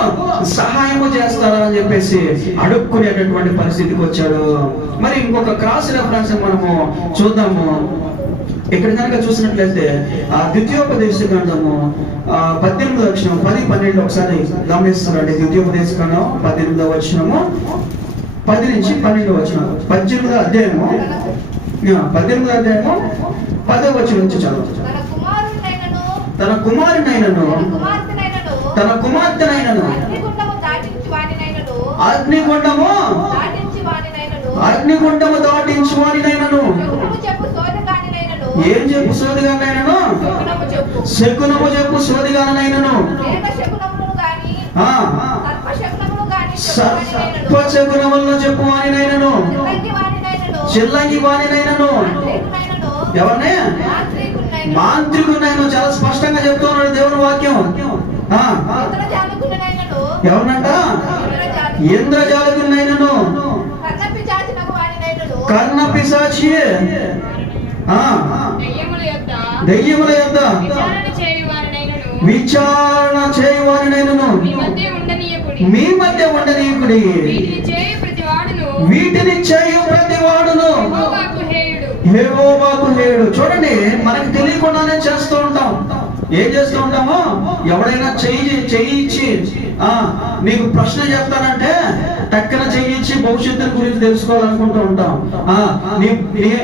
సహాయము చేస్తారా అని చెప్పేసి అడుక్కునేటటువంటి పరిస్థితికి వచ్చాడు. మరి ఇంకొక క్రాస్ రెఫరెన్స్ మనము చూద్దాము. ఇక్కడ కనుక చూసినట్లయితే ద్వితీయోపదేశ గ్రంథము 18వ వచనం 10-12 ఒకసారి గమనిస్తున్నారండి. ద్వితీయోపదేశ గ్రంథం 18వ వచనము 10 నుంచి 12 వచనం. 18వ అధ్యాయము 10వ వచనం నుంచి చదువు. తన కుమారునైనను అగ్నిగుండము దాటించు వానినైనను ఏం చెప్పు సోదిగానైనను శకునము చెప్పు సోదిగానైనను సర్పశకునములను చెప్పు వానినైనను చిల్లంగి వానినైనను ఎవరిని? మాంత్రికునైనా. చాలా స్పష్టంగా చెప్తున్నాడు దేవుని వాక్యం. ఎవరినంట? ఇంద్రజాలకునైనను కర్ణ పిశాచి దెయ్యముల యొద్ద విచారణ చేయువారినైనను మీ మధ్య ఉండనీయకుడి. వీటిని చేయు ప్రతి వాడును యెహోవాకు హేయుడు. చూడండి, మనకు తెలియకుండానే చేస్తూ ఉంటాం. ఏం చేస్తూ ఉంటామో, ఎవడైనా చెయ్యిచ్చి నీకు ప్రశ్న చెప్తానంటే టక్కన చెయ్యిచ్చి భవిష్యత్తు గురించి తెలుసుకోవాలనుకుంటూ ఉంటాం.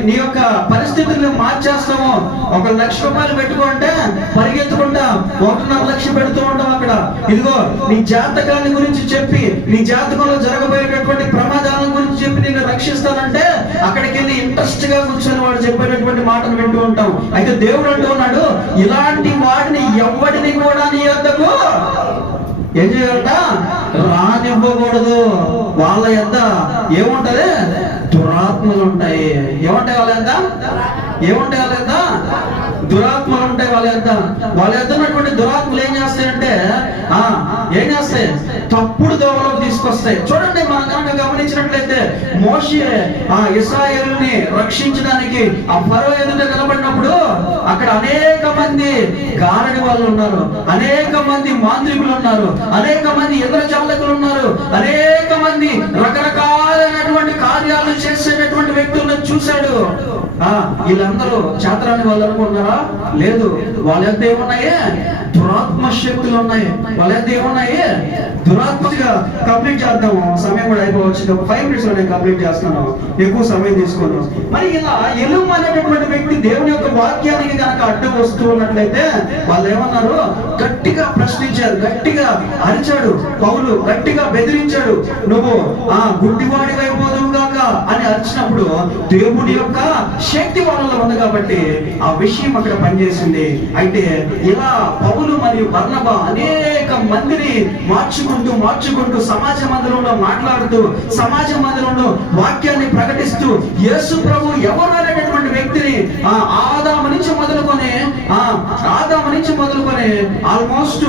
నీ యొక్క పరిస్థితులను మార్చేస్తాము. 1 లక్ష రూపాయలు పెట్టుకుంటే పరిగెత్తుకుంటా 1.5 లక్షలు పెడుతూ ఉంటాం. అక్కడ ఇదిగో నీ జాతకాన్ని గురించి చెప్పి, నీ జాతకంలో జరగబోయేటటువంటి ప్రమాదాల గురించి చెప్పి నిన్ను రక్షిస్తానంటే అక్కడికి వెళ్ళి ఇంట్రెస్ట్ గా కూర్చొని వాడు చెప్పేటటువంటి మాటలు వింటూ ఉంటాం. అయితే దేవుడు అంటూ ఉన్నాడు, ఇలాంటి వాడిని ఎవడిని కూడా నీ యొద్దకు ఏం చేయాలట, రానివ్వకూడదు. వాళ్ళ యొద్ద ఏముంటది, దురాత్మలు ఉంటాయి. ఏముంటాయి వాళ్ళ యొద్ద? ఏముంటాయి వాళ్ళ యొద్ద? దురాత్మలు ఉంటాయి వాళ్ళ యొద్ద. వాళ్ళ యొద్ద ఉన్నటువంటి దురాత్మలు ఏం చేస్తాయంటే ఏం చేస్తాయి, తప్పుడు దోవలోకి తీసుకొస్తాయి. చూడండి, మనం కనుక గమనించినట్లయితే మోషే ఇశ్రాయేలుని రక్షించడానికి ఆ ఫరో ఎదుట నిలబడినప్పుడు అక్కడ అనేక మంది గారడి వాళ్ళు ఉన్నారు, అనేక మంది మాంత్రికులు ఉన్నారు, అనేక మంది ఇంద్రజాలకులు ఉన్నారు, అనేక మంది రకరకాలైనటువంటి కార్యాలు చేసేటటువంటి వ్యక్తులను చూశాడు. వీళ్ళందరూ చేతరాని వాళ్ళు అనుకుంటున్నారా? లేదు. వాళ్ళ యొక్క ఏమున్నాయి, దురాత్మ శక్తులు ఉన్నాయి. వాళ్ళ యొక్క ఏమున్నాయి, దురాత్మగా. కంప్లీట్ చేద్దాము, సమయం కూడా అయిపోవచ్చు. 5 minutes లో నేను కంప్లీట్ చేస్తున్నాను, ఎక్కువ సమయం తీసుకున్నాను. మరి ఇలా ఎలుము అనేటటువంటి వ్యక్తి దేవుని యొక్క వాక్యానికి కనుక అడ్డం వస్తూ ఉన్నట్లయితే వాళ్ళు ఏమన్నారు, గట్టిగా ప్రశ్నించారు, గట్టిగా అరిచాడు. పౌలు గట్టిగా బెదిరించాడు, నువ్వు గుడ్డివాడి అయిపోదువుగాక అని అరిచినప్పుడు దేవుని యొక్క శక్తి వాళ్ళలో ఉంది కాబట్టి ఆ విషయం అక్కడ పనిచేసింది. అయితే ఇలా పౌలు మరియు బర్నబా అనేక మందిని మార్చుకుంటూ సమాజ మందిరంలో మాట్లాడుతూ, సమాజ మందిరంలో వాక్యాన్ని ప్రకటిస్తూ, యేసు ప్రభు ఎవరు అనేటటువంటి వ్యక్తిని ఆదాము నుంచి మొదలుకొని ఆల్మోస్ట్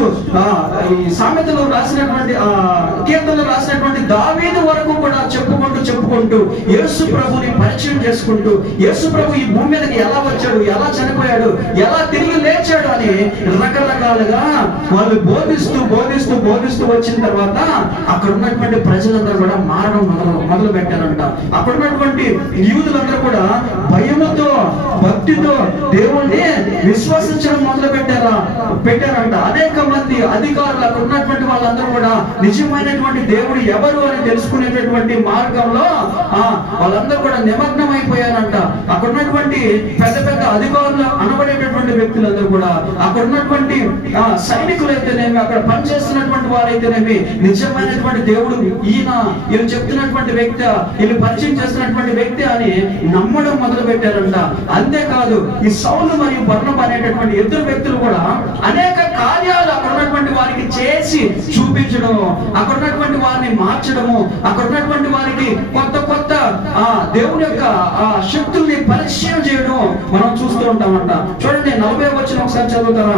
ఈ సామెతలు రాసినటువంటి కీర్తనలు రాసినటువంటి దావీదు వరకు కూడా చెప్పుకుంటూ యేసు ప్రభుని పరిచయం చేసుకుంటూ, యేసు ప్రభు ఈ భూమి మీదకి ఎలా వచ్చాడు, ఎలా చనిపోయాడు, ఎలా తిరిగి లేచాడు అని రకరకాలుగా వాళ్ళు బోధిస్తూ వచ్చిన తర్వాత అక్కడ ఉన్నటువంటి ప్రజలందరూ కూడా మారడం మొదలు పెట్టారంట. అక్కడ ఉన్నటువంటి యూదులందరూ కూడా భయముతో, భక్తితో దేవుణ్ణి విశ్వసించడం మొదలు పెట్టారంట. అనేక మంది అధికారులు, అక్కడ ఉన్నటువంటి వాళ్ళందరూ కూడా నిజమైనటువంటి దేవుడు ఎవరు అని తెలుసుకునేటటువంటి మార్గంలో వాళ్ళందరూ కూడా నిమగ్నం అయిపోయారంట. అక్కడ ఉన్నటువంటి పెద్ద పెద్ద అధికారులు అనబడేటటువంటి వ్యక్తులందరూ కూడా, అక్కడ ఉన్నటువంటి సైనికులు అయితేనేమి, అక్కడ పనిచేస్తున్నటువంటి వారైతేనేమి, నిజమైనటువంటి దేవుడు ఈయన చెప్తున్నటువంటి వ్యక్తి, ఈయన పరిచయం చేస్తున్నటువంటి వ్యక్తి అని నమ్మడం మొదలు పెట్టారంట. అంతేకాదు, ఈ సౌలు మరియు బర్నబా అనేటటువంటి ఇద్దరు వ్యక్తులు కూడా అనేక కార్యాలు అక్కడ ఉన్నటువంటి వారికి చేసి చూపించడం, అక్కడ ఉన్నటువంటి వారిని మార్చడము, అక్కడ ఉన్నటువంటి వారికి కొత్త దేవుని యొక్క శక్తుల్ని పరిచయం చేయడం మనం చూస్తూ ఉంటామంట. చూడండి, 40వ వచనం ఒకసారి చదువుతారా?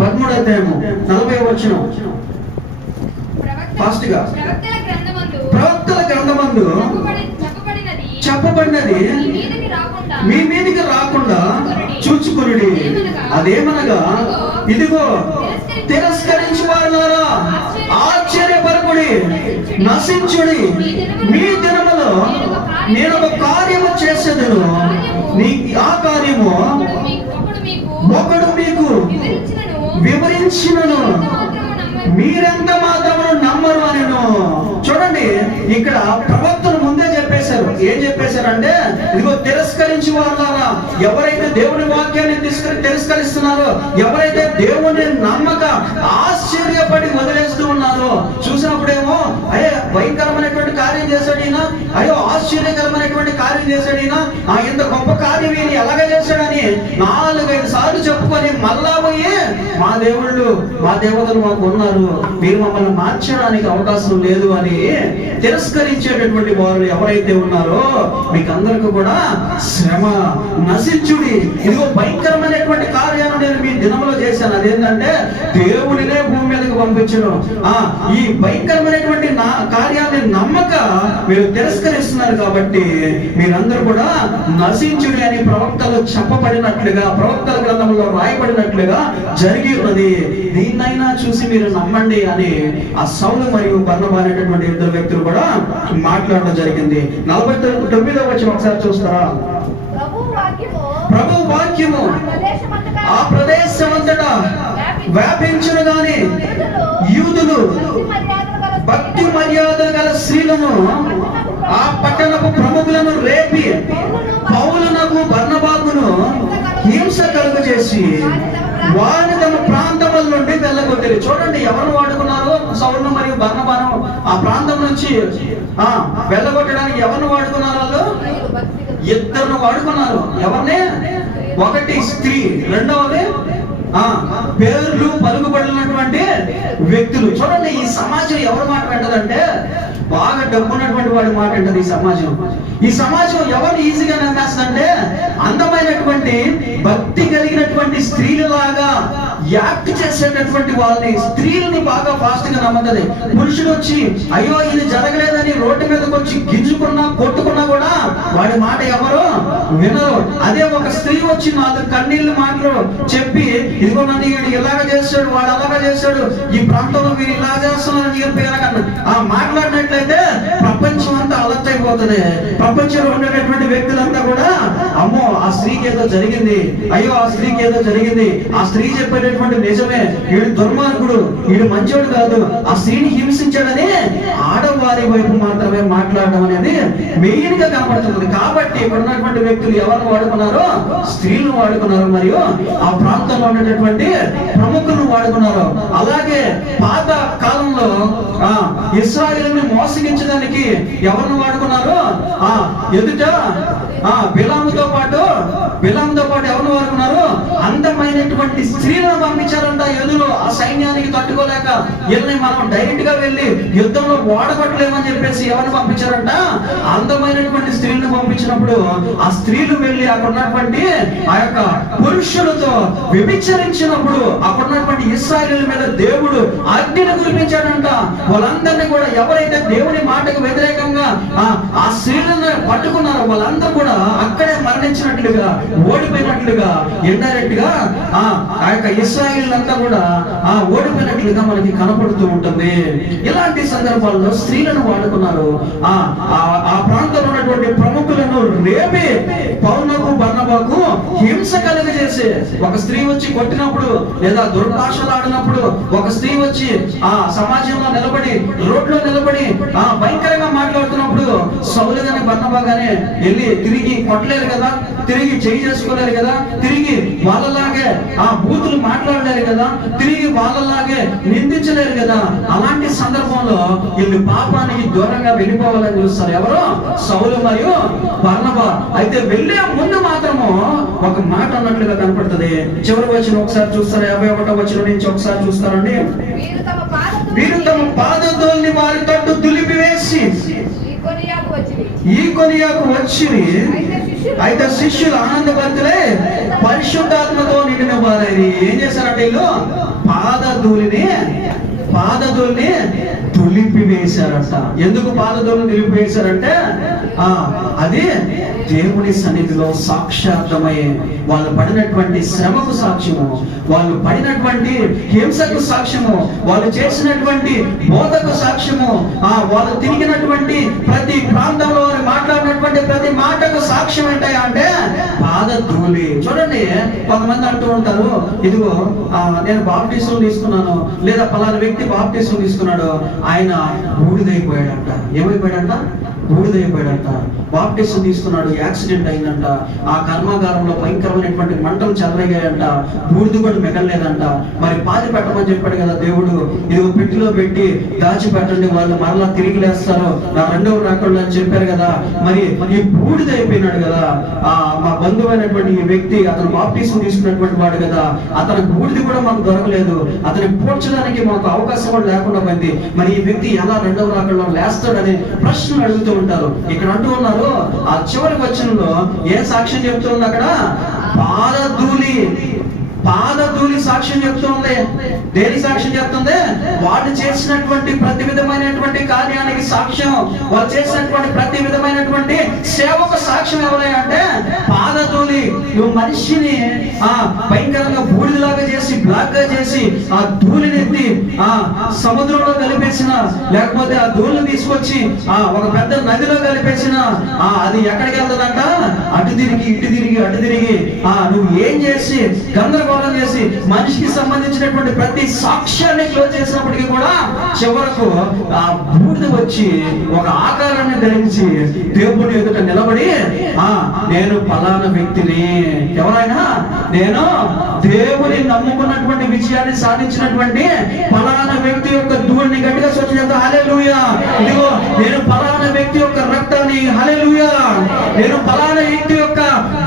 13వ అధ్యాయము 40వ వచనం. ఫాస్ట్ గా. ప్రవక్తల గ్రంథమందు చెప్పబడినది మీ మీదికి రాకుండా చూచుకునుడి. అదేమనగా, ఇదిగో తిరస్కరించి వారులారా ఆశ్చర్యపరకుడి, నశించుడి. మీ దినములో నేను ఒక కార్యము చేసేదను, ఆ కార్యము ఒకడు మీకు వివరించినను మీరెంత మాత్రము నమ్మరు అనెను. చూడండి, ఇక్కడ ప్రవక్తలు ముందే చెప్పేశారు. ఏం చెప్పేశారంటే, ఇదిగో తిరస్కరించి వారులారా, ఎవరైతే దేవుని వాక్యాన్ని తిరస్కరిస్తున్నారో, ఎవరైతే దేవుని నమ్మక ఆశ్చర్యపడి వదిలేస్తూ ఉన్నారో, చూసినప్పుడేమో భయంకరమైనటువంటి కార్యం చేశాడు ఈయన, అయ్యో ఆశ్చర్యకరమైనటువంటి కార్యం చేశాడు ఈయన, ఇంత గొప్ప కార్యం ఈయన ఎలాగ చేశాడని 4-5 సార్లు చెప్పుకొని మళ్ళా పోయి మా దేవతలు మాకు ఉన్నారు, మీరు మమ్మల్ని మార్చడానికి అవకాశం లేదు అని తిరస్కరించేటటువంటి వారు ఎవరైతే ఉన్నారో మీకు అందరికీ కూడా శ్రమ నశించుడి. ఇదిగో భయంకరమైనటువంటి కార్యాన్ని నేను మీ దినంలో చేశాను. అదేంటంటే దేవుడినే భూమి మీదకి పంపించడం. ఈ భయంకరమైనటువంటి కార్యాన్ని నమ్మక మీరు తిరస్కరిస్తున్నారు కాబట్టి మీరందరూ కూడా నశించుడి అని ప్రవక్తలు చెప్పబడినట్లుగా, ప్రవక్తల గ్రంథంలో రాయబడినట్లుగా జరిగి ఉన్నది. దీన్నైనా చూసి మీరు నమ్మండి అని ఆ సౌలు మరియు బర్నబా అనేటటువంటి 2 వ్యక్తులు కూడా మాట్లాడడం జరిగింది. 49వ వచనం ఒకసారి చూస్తారా? ప్రభు వాక్యము ఆ ప్రదేశమంతటా వ్యాపించును గాని యూదులు భక్తి మర్యాదలు గల స్త్రీలను ఆ పట్టణపు ప్రముఖులను రేపి పౌలునకు బర్నబాకును హింస కలుగు చేసి వారిని తమ ప్రాంతముల నుండి వెళ్ళగొట్టారు. చూడండి ఎవరు వాడుకున్నారు? సౌలు మరియు బర్నబాను ఆ ప్రాంతం నుంచి వెళ్ళగొట్టడానికి ఎవరిని వాడుకున్నారు? వాళ్ళు 2 వాడుకున్నారు. ఎవరిని? ఒకటి స్త్రీ, రెండవది పేర్లు పలుకుబడినటువంటి వ్యక్తులు. చూడండి ఈ సమాజం ఎవరు మాట వింటదంటే బాగా డబ్బున్నటువంటి వాడి మాట వింటది ఈ సమాజం ఎవరు ఈజీగా నమ్మేస్తుందంటే అందమైనటువంటి భక్తి కలిగినటువంటి స్త్రీలలాగా యాక్ట్ చేసేటటువంటి వాళ్ళని, స్త్రీలని బాగా ఫాస్ట్ గా నమ్ముతుంది. పురుషుడు వచ్చి అయ్యో ఇది జరగలేదని రోడ్డు మీదకి వచ్చి గింజుకున్నా కొట్టుకున్నా కూడా వాడి మాట ఎవరు వినరు. అదే ఒక స్త్రీ వచ్చి 4 కన్నీళ్ళు మాటలు చెప్పి ఇదిగో నన్ను ఇలాగ చేశాడు, వాడు అలాగా చేశాడు, ఈ ప్రాంతంలో మీరు ఇలా చేస్తున్నారని చెప్పి మాట్లాడినట్లయితే ప్రపంచం అంతా అలర్ట్ అయిపోతుంది. ప్రపంచంలో ఉండేటటువంటి వ్యక్తులంతా కూడా అమ్మో ఆ స్త్రీకి ఏదో జరిగింది, అయ్యో ఆ స్త్రీకి ఏదో జరిగింది, ఆ స్త్రీ చెప్పేటటువంటి నిజమే, వీడు దుర్మార్గుడు, వీడు మంచోడు కాదు, ఆ స్త్రీని హింసించాడని ఆడవారి వైపు మాత్రమే మాట్లాడడం అనేది మెయిన్ గా కనబడుతుంది. కాబట్టి ఇక్కడ ఉన్నటువంటి వ్యక్తులు ఎవరిని వాడుకున్నారో? స్త్రీలను వాడుకున్నారు, మరియు ఆ ప్రాంతంలో ఉండేటటువంటి ప్రముఖులను వాడుకున్నారు. అలాగే పాత కాలంలో ఇశ్రాయేలుని మోసగించడానికి ఎవరిని వాడుకున్నారు? ఎదుట బిలాముతో పాటు ఎవరిని వాడుకున్నారు? అందమైనటువంటి స్త్రీలను పంపించారంట. ఎదురు ఆ సైన్యానికి తట్టుకోలేక వీళ్ళని మనం డైరెక్ట్ గా వెళ్ళి యుద్ధంలో ఓడగొట్టలేమని చెప్పేసి ఎవరిని పంపించారంట? అందమైనటువంటి స్త్రీలను పంపించినప్పుడు ఆ స్త్రీలు వెళ్ళి అక్కడ ఉన్నటువంటి ఆ యొక్క పురుషులతో వ్యభిచరించినప్పుడు అక్కడ ఉన్నటువంటి ఇశ్రాయేలు మీద దేవుడు అగ్నిని కురిపించాడంట. వాళ్ళందరినీ కూడా ఎవరైతే దేవుని మాటకు వ్యతిరేకంగా ఆ స్త్రీలను పట్టుకున్నారో వాళ్ళందరూ కూడా అక్కడే మరణించినట్లుగా, ఓడిపోయినట్లుగా, ఇండైరెక్ట్ గా ఆ యొక్క ఇశ్రాయేలు అంతా కూడా ఓడిపోయినట్లుగా మనకి కనపడుతూ ఉంటుంది. ఇలాంటి సందర్భాల్లో స్త్రీలను వాడుకున్నారు. ఆ ప్రాంతంలో ఉన్నటువంటి ప్రముఖులను రేపి పౌలునకు బర్నబాకు హింస కలుగజేసి, ఒక స్త్రీ వచ్చి కొట్టినప్పుడు లేదా దుర్భాషలు ఆడినప్పుడు, ఒక స్త్రీ వచ్చి ఆ సమాజంలో నిలబడి రోడ్లో నిలబడి భయంకరంగా మాట్లాడుతున్నప్పుడు సౌలు గాని బర్నబా గాని వెళ్ళి తిరిగి కొట్టలేరు కదా, తిరిగి చేయి చేసుకోలేరు కదా, తిరిగి వాళ్ళలాగే బూతులు మాట్లాడలేరు కదా, తిరిగి వాళ్ళలాగే నిందించలేరు కదా. అలాంటి సందర్భంలో వీళ్ళు పాపానికి దూరంగా వెళ్ళిపోవాలని చూస్తారు. ఎవరు? సౌలు మరియు బర్నబా. అయితే వెళ్ళే ముందు మాత్రము ఒక మాట అన్నట్లుగా కనపడుతుంది. చివరి వచనం ఒకసారి చూస్తారు, 51వ వచనం నుంచి ఒకసారి చూస్తారండి. వీరు తమ పాదధూళిని వారి తట్టు దులిపివేసి ఈ కొనియాకు వచ్చి అయితే శిష్యులు ఆనందభరితులై పరిశుద్ధాత్మతో నిండిన వారని ఏం చేశారంటే వీళ్ళు పాదధూళిని దులిపివేశారంట. ఎందుకు పాదధూళిని దులిపివేశారంటే అది దేవుని సన్నిధిలో సాక్షార్థమై వాళ్ళు పడినటువంటి శ్రమకు సాక్ష్యము, వాళ్ళు పడినటువంటి హింసకు సాక్ష్యము, వాళ్ళు చేసినటువంటి బోధకు సాక్ష్యము, వాళ్ళు తిరిగినటువంటి ప్రతి ప్రాంతంలో మాట్లాడినటువంటి ప్రతి మాటకు సాక్ష్యం ఏంటయ్యా అంటే పాదధూళి. చూడండి, కొంతమంది అంటూ ఉంటారు, ఇదిగో నేను బాప్టిజం తీసుకున్నాను, లేదా పలానా వ్యక్తి బాప్టిజం తీసుకున్నాడు, ఆయన బూడిదైపోయాడంట. ఏమైపోయాడంట? బూడిదైపోయాడంట. బాప్టిజం తీసుకున్నాడు, యాక్సిడెంట్ అయిందంట. ఆ కర్మాగారంలో భయంకరమైనటువంటి మంటలు చెలరేగాయంట, బూడిద కూడా మిగలలేదంట. మరి పాతి పెట్టమని చెప్పాడు కదా దేవుడు, ఇదిగో పెట్టిలో పెట్టి దాచిపెట్టండి, వాళ్ళు మరలా తిరిగి లేస్తారు నా రెండవ రాకళ్ళు అని చెప్పారు కదా. మరి ఈ బూడిద అయిపోయినాడు కదా. మా బంధువైనటువంటి ఈ వ్యక్తి, అతను బాప్టిజం తీసుకున్నటువంటి వాడు కదా, అతని బూడిది కూడా మాకు దొరకలేదు, అతని పోడ్చడానికి మాకు అవకాశం కూడా లేకుండా పోయింది. మరి ఈ వ్యక్తి ఎలా రెండవ రాకల్లో లేస్తాడని ప్రశ్నలు అడుగుతూ ఉంటారు. ఇక్కడ అంటూ ఉన్నారు, ఆ చివరి వచనంలో ఏ సాక్ష్యం చెప్తుంది అక్కడ? పాదధూళి సాక్ష్యం చెప్తుంది. దేని సాక్ష్యం చెప్తుంది? వాళ్ళు చేసినటువంటి ప్రతి విధమైనటువంటి కార్యానికి సాక్ష్యం, వాళ్ళు చేసినటువంటి ప్రతి విధమైనటువంటి సేవకు సాక్ష్యం ఎవరంటే పాదధూళి. నువ్వు మనిషిని భయంకరంగా బూడిదలాగా చేసి, బ్లాక్ గా చేసి, ఆ ధూళిని ఎత్తి సముద్రంలో కలిపేసిన, లేకపోతే ఆ ధూళిని తీసుకొచ్చి ఒక పెద్ద నదిలో కలిపేసిన, అది ఎక్కడికి వెళ్తుందంట? అటు తిరిగి ఇటు తిరిగి అటు తిరిగి నువ్వు ఏం చేసి గందరగోళం చేసి మనిషికి సంబంధించినటువంటి ప్రతి సాక్ష్యాన్ని క్లోజ్ చేసినప్పటికీ కూడా చివరకు ఆ బూడిద వచ్చి ఒక ఆకారాన్ని ధరించి దేవుని ఎదుట నిలబడి నేను ఫలానా వ్యక్తిని, ఎవరైనా నేను దేవుని నమ్ముకున్నటువంటి విజయాన్ని సాధించినటువంటి ఫలానా వ్యక్తి యొక్క ధూళిని గట్టిగా సూచన హల్లెలూయా, ఇదిగో నేను ఫలానా వ్యక్తి యొక్క రక్తాన్ని, హల్లెలూయా, నేను ఫలానా వ్యక్తి యొక్క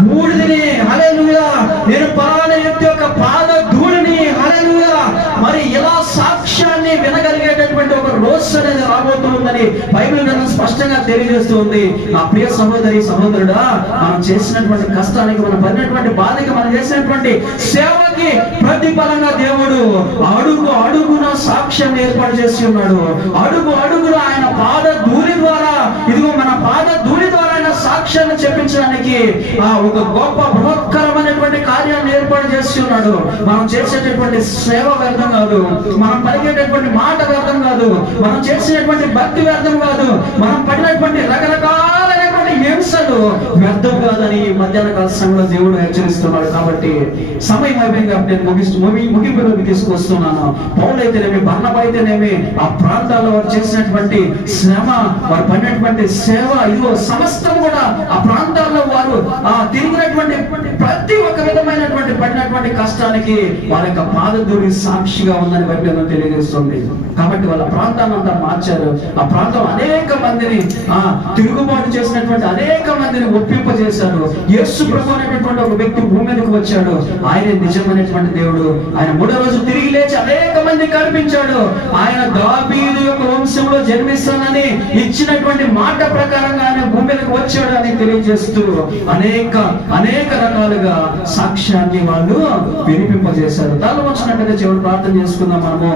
బూడిదని, హల్లెలూయా, నేను ఫలానా వ్యక్తి యొక్క పాద ధూళిని, హల్లెలూయా. మరి ఇలా సాక్ష్యాన్ని వినగలిగేటటువంటి ఒక రోజు అనేది రాబోతుందని బైబిల్ గ్రంథం స్పష్టంగా తెలియజేస్తుంది. నా ప్రియ సహోదరి సహోదరుడా, మనం చేసినటువంటి కష్టానికి, మనం పడినటువంటి బాధకి, మనం చేసినటువంటి సేవకి ప్రతిఫలంగా దేవుడు అడుగు అడుగున సాక్ష్యాన్ని ఏర్పాటు చేసి ఉన్నాడు. అడుగు అడుగున ఆయన పాద ధూళి ద్వారా, ఇదిగో మన పాద ధూళి ద్వారా సాక్ష్యాన్ని చెప్పించడానికి ఒక గొప్ప బృహత్కరమైనటువంటి కార్యాన్ని ఏర్పాటు చేసి ఉన్నాడు. మనం చేసేటటువంటి సేవ వ్యర్థం కాదు, మనం పలికేటటువంటి మాట వ్యర్థం కాదు, మనం చేసేటువంటి భక్తి వ్యర్థం కాదు, మనం పడినటువంటి రకరకాలైనటువంటి హింసలు వ్యర్థం కాదని మధ్యాహ్న కాల సమయంలో దేవుడు హెచ్చరిస్తున్నాడు. కాబట్టి సమయం అయిపోయింది కాబట్టి నేను ముగింపులోకి తీసుకొస్తున్నాను. పౌలైతేనేమి, బర్నబా అయితేనేమి, ఆ ప్రాంతాల్లో వారు చేసినటువంటి శ్రమ, వారు పడినటువంటి సేవ, ఇదిగో సమస్తం కూడా ఆ ప్రాంతాల్లో వారు తిరిగినటువంటి ప్రతి ఒక్క విధమైనటువంటి పడినటువంటి కష్టానికి వారి యొక్క పాదధూళి సాక్షిగా ఉందని బైబిల్ తెలియజేస్తుంది. కాబట్టి వాళ్ళ ప్రాంతాన్ని అంతా మార్చారు. ఆ ప్రాంతం అనేక మందిని తిరుగుబాటు చేసినటువంటి అనేక మందిని ఒప్పింపజేశారు. యేసు ప్రభు అనేటటువంటి ఒక వ్యక్తి భూమి మీదకి వచ్చాడు. ఆయన నిజమైనటువంటి దేవుడు. ఆయన మూడో రోజు తిరిగి లేచి అనేక మంది కనిపించాడు. ఆయన దావీదు యొక్క వంశంలో జన్మిస్తానని ఇచ్చినటువంటి మాట ప్రకారంగా ఆయన భూమి మీదకి వచ్చాడు అని తెలియజేస్తూ అనేక రకాలుగా సాక్ష్యాన్ని వాళ్ళు వినిపింపజేశారు. దానిలో వచ్చినట్టుగా చివరి ప్రార్థన చేసుకుందాం. మనము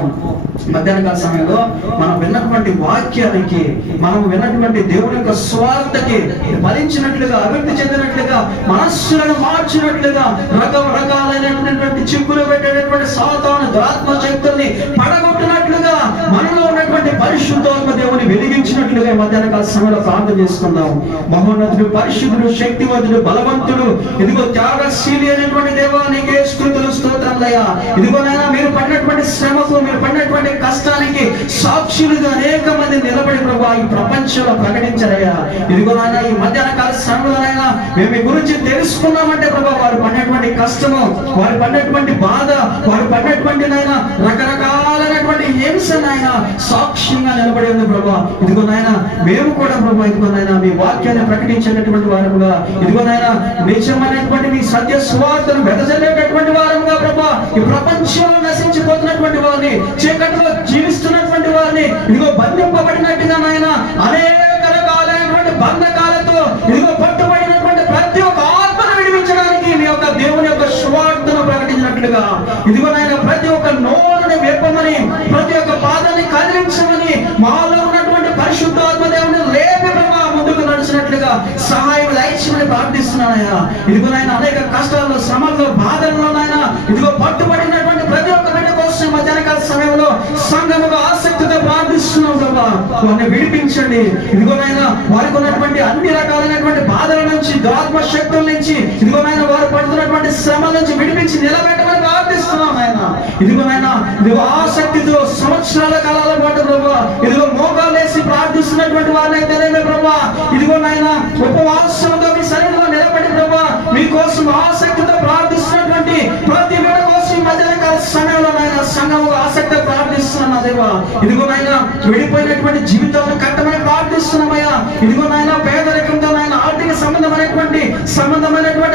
మధ్యాహ్న కాల సమయంలో మనం విన్నటువంటి వాక్యానికి, మనం విన్నటువంటి దేవుని యొక్క స్వార్థకి ఫలించినట్లుగా, అభివృద్ధి చెందినట్లుగా, మనస్సులను మార్చినట్లుగా, రకరకాలైనటువంటి చిక్కులు పెట్టేటటువంటి సాతాను దురాత్మ శక్తుల్ని పడగొట్టినట్లుగా, మనలో ఉన్నటువంటి పరిశుద్ధాత్మ దేవుని వెలిగించినట్లుగా మధ్యాహ్న కాల సమయంలో ప్రార్థన చేసుకుందాం. మహోన్నతుడు, పరిశుద్ధుడు, శక్తివంతుడు, బలవంతుడు, ఇదిగో త్యాగశీలి అయినటువంటి దేవా, నీకే స్తుతులు స్తోత్రములయ్యా. ఇదిగోనైనా మీరు పడినటువంటి శ్రమకు, మీరు పడినటువంటి కష్టానికి సాక్షులుగా అనేక మంది నిలబడి ప్రభా ఈ ప్రపంచంలో ప్రకటించారయ్యా. ఇదిగోనైనా ఈ మధ్యాహ్న కాల సమయంలోనైనా మేము మీ గురించి తెలుసుకున్నామంటే ప్రభా, వారు పడినటువంటి కష్టము, వారు పడినటువంటి బాధ, వారు పడినటువంటి నైనా రకరకాలైనటువంటి హింసనైనా సాక్ష్యంగా నిలబడి ఉంది ప్రభా. ఇదిగోనైనా మేము కూడా ప్రభా, ఇదిగోనైనా మీ వాక్యాన్ని ప్రకటించేటటువంటి వారముగా, ఇదిగోనైనా నిజమైనటువంటి మీ సత్య సువార్తను వెదజల్లేటటువంటి వారముగా ప్రభా, ఈ ప్రపంచంలో నశించిపోతున్నటువంటి వారిని, చీకటిలో జీవిస్తున్నటువంటి వారిని, ఇదిగో బంధింపబడినట్టుగా నాయన అనేక రకాలైనటువంటి బంధకాలతో ఇదిగో పట్టుబడినటువంటి ప్రతి ఒక్క ఆత్మను విడిపించడానికి మీ యొక్క దేవుని యొక్క సువార్తను ప్రకటించినట్లుగా, ఇదిగోనైనా ప్రతి ఒక్క నోరుని విప్పమని, ప్రతి ఒక్క పాదాన్ని కదిలించమని, మాలో ఉన్నటువంటి పరిశుద్ధాత్మ దేవుని లేపి ప్రభా ముందుకు నడిచినట్లుగా సహాయం దయచేయమని ప్రార్థిస్తున్నానయ్యా. ఇదిగోనైనా అనేక కష్టాల్లో, శ్రమల్లో, బాధల్లోనైనా ఇదిగో పట్టుబడినటువంటి ప్రతి ఒక్క బిడ్డ కోసం మధ్యాహ్న కాల సమయంలో సంఘముగా ఆసక్తితో ప్రార్థిస్తున్నాం ప్రభా, వారిని విడిపించండి. ఇదిగోనైనా వారికి ఉన్నటువంటి అన్ని రకాలైనటువంటి బాధల నుంచి, దురాత్మ శక్తుల నుంచి, ఇదిగోనైనా వారు పడుతున్నటువంటి శ్రమల నుంచి విడిపించి నిలబెట్టమని ప్రార్థిస్తున్నాం ఆయన. ఇదిగోనైనా ఇదిగో ఆసక్తితో సంవత్సరాల కాలాల పాటు ప్రభా ఇదిగో మోకాలేసి ప్రార్థి ప్రార్థిస్తున్నటువంటి వారినైతేనేమే ప్రభా, ఇదిగో నాయన ఉపవాసంతో మీ సన్నిధిలో నిలబడి ప్రభా మీకోసం ఆసక్తితో ప్రార్థిస్తున్నటువంటి ప్రతి వేళ కోసం ఈ మధ్యాహ్నకాల సమయంలో నాయన సంఘము ఆసక్తితో ప్రార్థిస్తున్నాను దేవా. ఇదిగో నాయన విడిపోయినటువంటి జీవితాలను కట్టమని ప్రార్థిస్తున్నామయ్యా. ఇదిగో నాయన పేదరికంతో నాయన ఆర్థిక సంబంధమైనటువంటి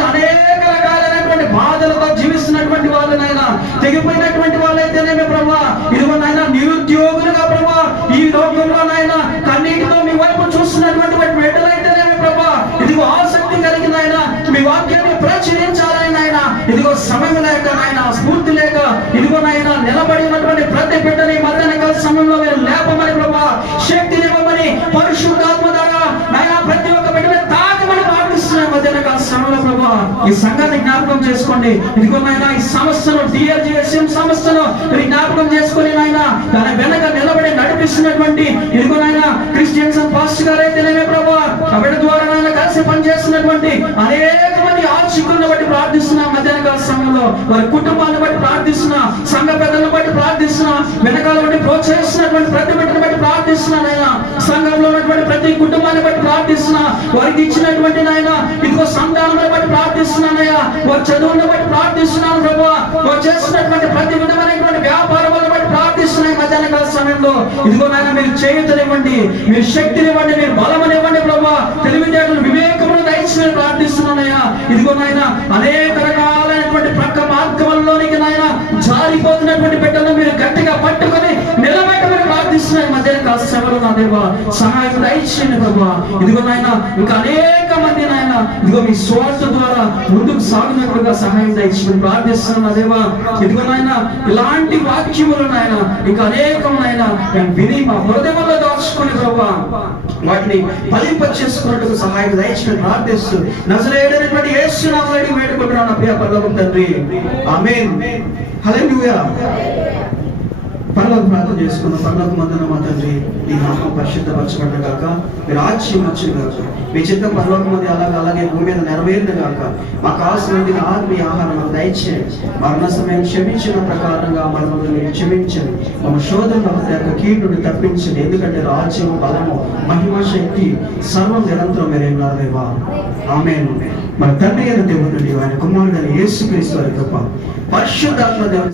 అనేక రకాలైనటువంటి బాధలతో జీవిస్తున్నటువంటి వాళ్ళు నాయన, తెగిపోయినటువంటి వాళ్ళైతేనేమే ప్రభా, ఇదిగో నాయన నిరుద్యోగులుగా ప్రభా ఈ లోకంలో నాయన కన్నీటితో మీ వైపు చూస్తున్నటువంటి బిడ్డలైతేనేమే ప్రభా, ఇదిగో ఆసక్తి కలిగిన ఆయన మీ వాక్యాన్ని ప్రచురించాలని నాయన, ఇదిగో సమయం లేక నాయన స్ఫూర్తి లేక ఇదిగో నాయన నిలబడి ఉన్నటువంటి ప్రతి బిడ్డని మధ్యాహ్నకాల సమయంలో మీరు లేపమని ప్రభా, శక్తినివ్వమని పరిశుద్ధాత్మ ద్వారా నాయన ప్రతి ఒక్క బిడ్డని తాకమని ప్రార్థిస్తున్నాను మధ్యాహ్నకాల సమయంలో ప్రభా. ఈ సంఘాన్ని జ్ఞాపకం చేసుకోండి. ఇదిగో నాయన ఈ సంస్థను DRGSM సంస్థను మీరు జ్ఞాపకం చేసుకుని నాయన దాని వెనక నిలబడి నడిపిస్తున్నటువంటి ఇదిగో నాయన క్రిస్టియన్స్ పాస్టర్ గారు అయితేనేమే ప్రభా, ఆ బిడ్డ ద్వారా నాయన కలిసి పనిచేస్తున్నటువంటి అనేక మంది ఆశికులను బట్టి ప్రార్థిస్తున్నా మధ్యాహ్నకాల సమయంలో, వారి కుటుంబాన్ని బట్టి ప్రార్థిస్తున్నా, సంఘ పెద్దలను బట్టి ప్రార్థిస్తున్నా, వెనకాల బట్టి ప్రోత్సహిస్తున్నటువంటి ప్రతి బిడ్డను బట్టి ప్రార్థిస్తున్నా నాయన, సంఘంలో ఉన్నటువంటి ప్రతి కుటుంబాన్ని బట్టి ప్రార్థిస్తున్నా, వారికి ఇచ్చినటువంటి నాయన ఇదిగో సంతానాలను బట్టి ప్రార్థిస్తున్నానయ్యా, వారి చదువులను బట్టి ప్రార్థిస్తున్నాను ప్రభా, వారు చేస్తున్నటువంటి ప్రతి విధమైనటువంటి వ్యాపారాలను బట్టి ప్రార్థిస్తున్నాయి మధ్యాహ్నకాల సమయంలో. ఇదిగో నాయన మీరు చేయుతనివ్వండి, మీరు శక్తినివ్వండి, మీరు బలమనివ్వండి ప్రభా, తెలివితేటలు వివేకమును దయచేసి ప్రార్థిస్తున్నానయ్యా. ఇదిగో నాయన అనేక రకాలైనటువంటి ప్రక్క మార్గంలోనికి నాయన జారిపోతున్నటువంటి బిడ్డలను మీరు గట్టిగా పట్టుకొని నిలబెట్టమని ప్రార్థిస్తున్నాయి మధ్యాహ్నకాల సమయంలో నా దేవా, సహాయం దయచేయండి ప్రభా. ఇదిగో నాయన ఇంకా అనేక మంది నాయన ఇదిగో మీ స్వార్థ ద్వారా ముందుకు సాగినట్లుగా సహాయం దయచేయమని ప్రార్థిస్తున్నాను నా దేవా. ఇదిగో నాయన ఇలాంటి వాక్యములు నాయన ఇంకా అనేకం నాయన మేము విని మా హృదయంలో దాచుకుని ప్రభా వాటిని ఫలింప చేసుకున్నట్టుకు సహాయం దయచేయమని ప్రార్థిస్తూ నజరేయుడైనటువంటి యేసు నామములో వేడుకుంటున్నాను ప్రియ పరలోకపు తండ్రి, ఆమేన్. హల్లెలూయా. పరలోక ప్రార్థన చేసుకున్నాం. పరలోక మందున మా తండ్రి, నీ నామం పరిశుద్ధపరచబడిన గాక, మీ రాజ్యం వచ్చును గాక, మీ చిత్తం పరలోకమందు అలాగే భూమి మీద నెరవేరును గాక. మాకు కావాల్సిన ఆత్మీయ ఆహారం మాకు దయచేయండి. మరణ సమయం క్షమించిన ప్రకారంగా మనల్ని మీరు క్షమించండి. మన శోధన యొక్క కీడుని తప్పించండి. ఎందుకంటే రాజ్యం, బలము, మహిమ, శక్తి సర్వం నిరంతరం మీరే ఉన్నారేవా. ఆమేన్. మన తండ్రి అయిన దేవుడు, ఆయన కుమారుడైన యేసుక్రీస్తు వారి కృప, పరిశుద్ధాత్మ దేవుడు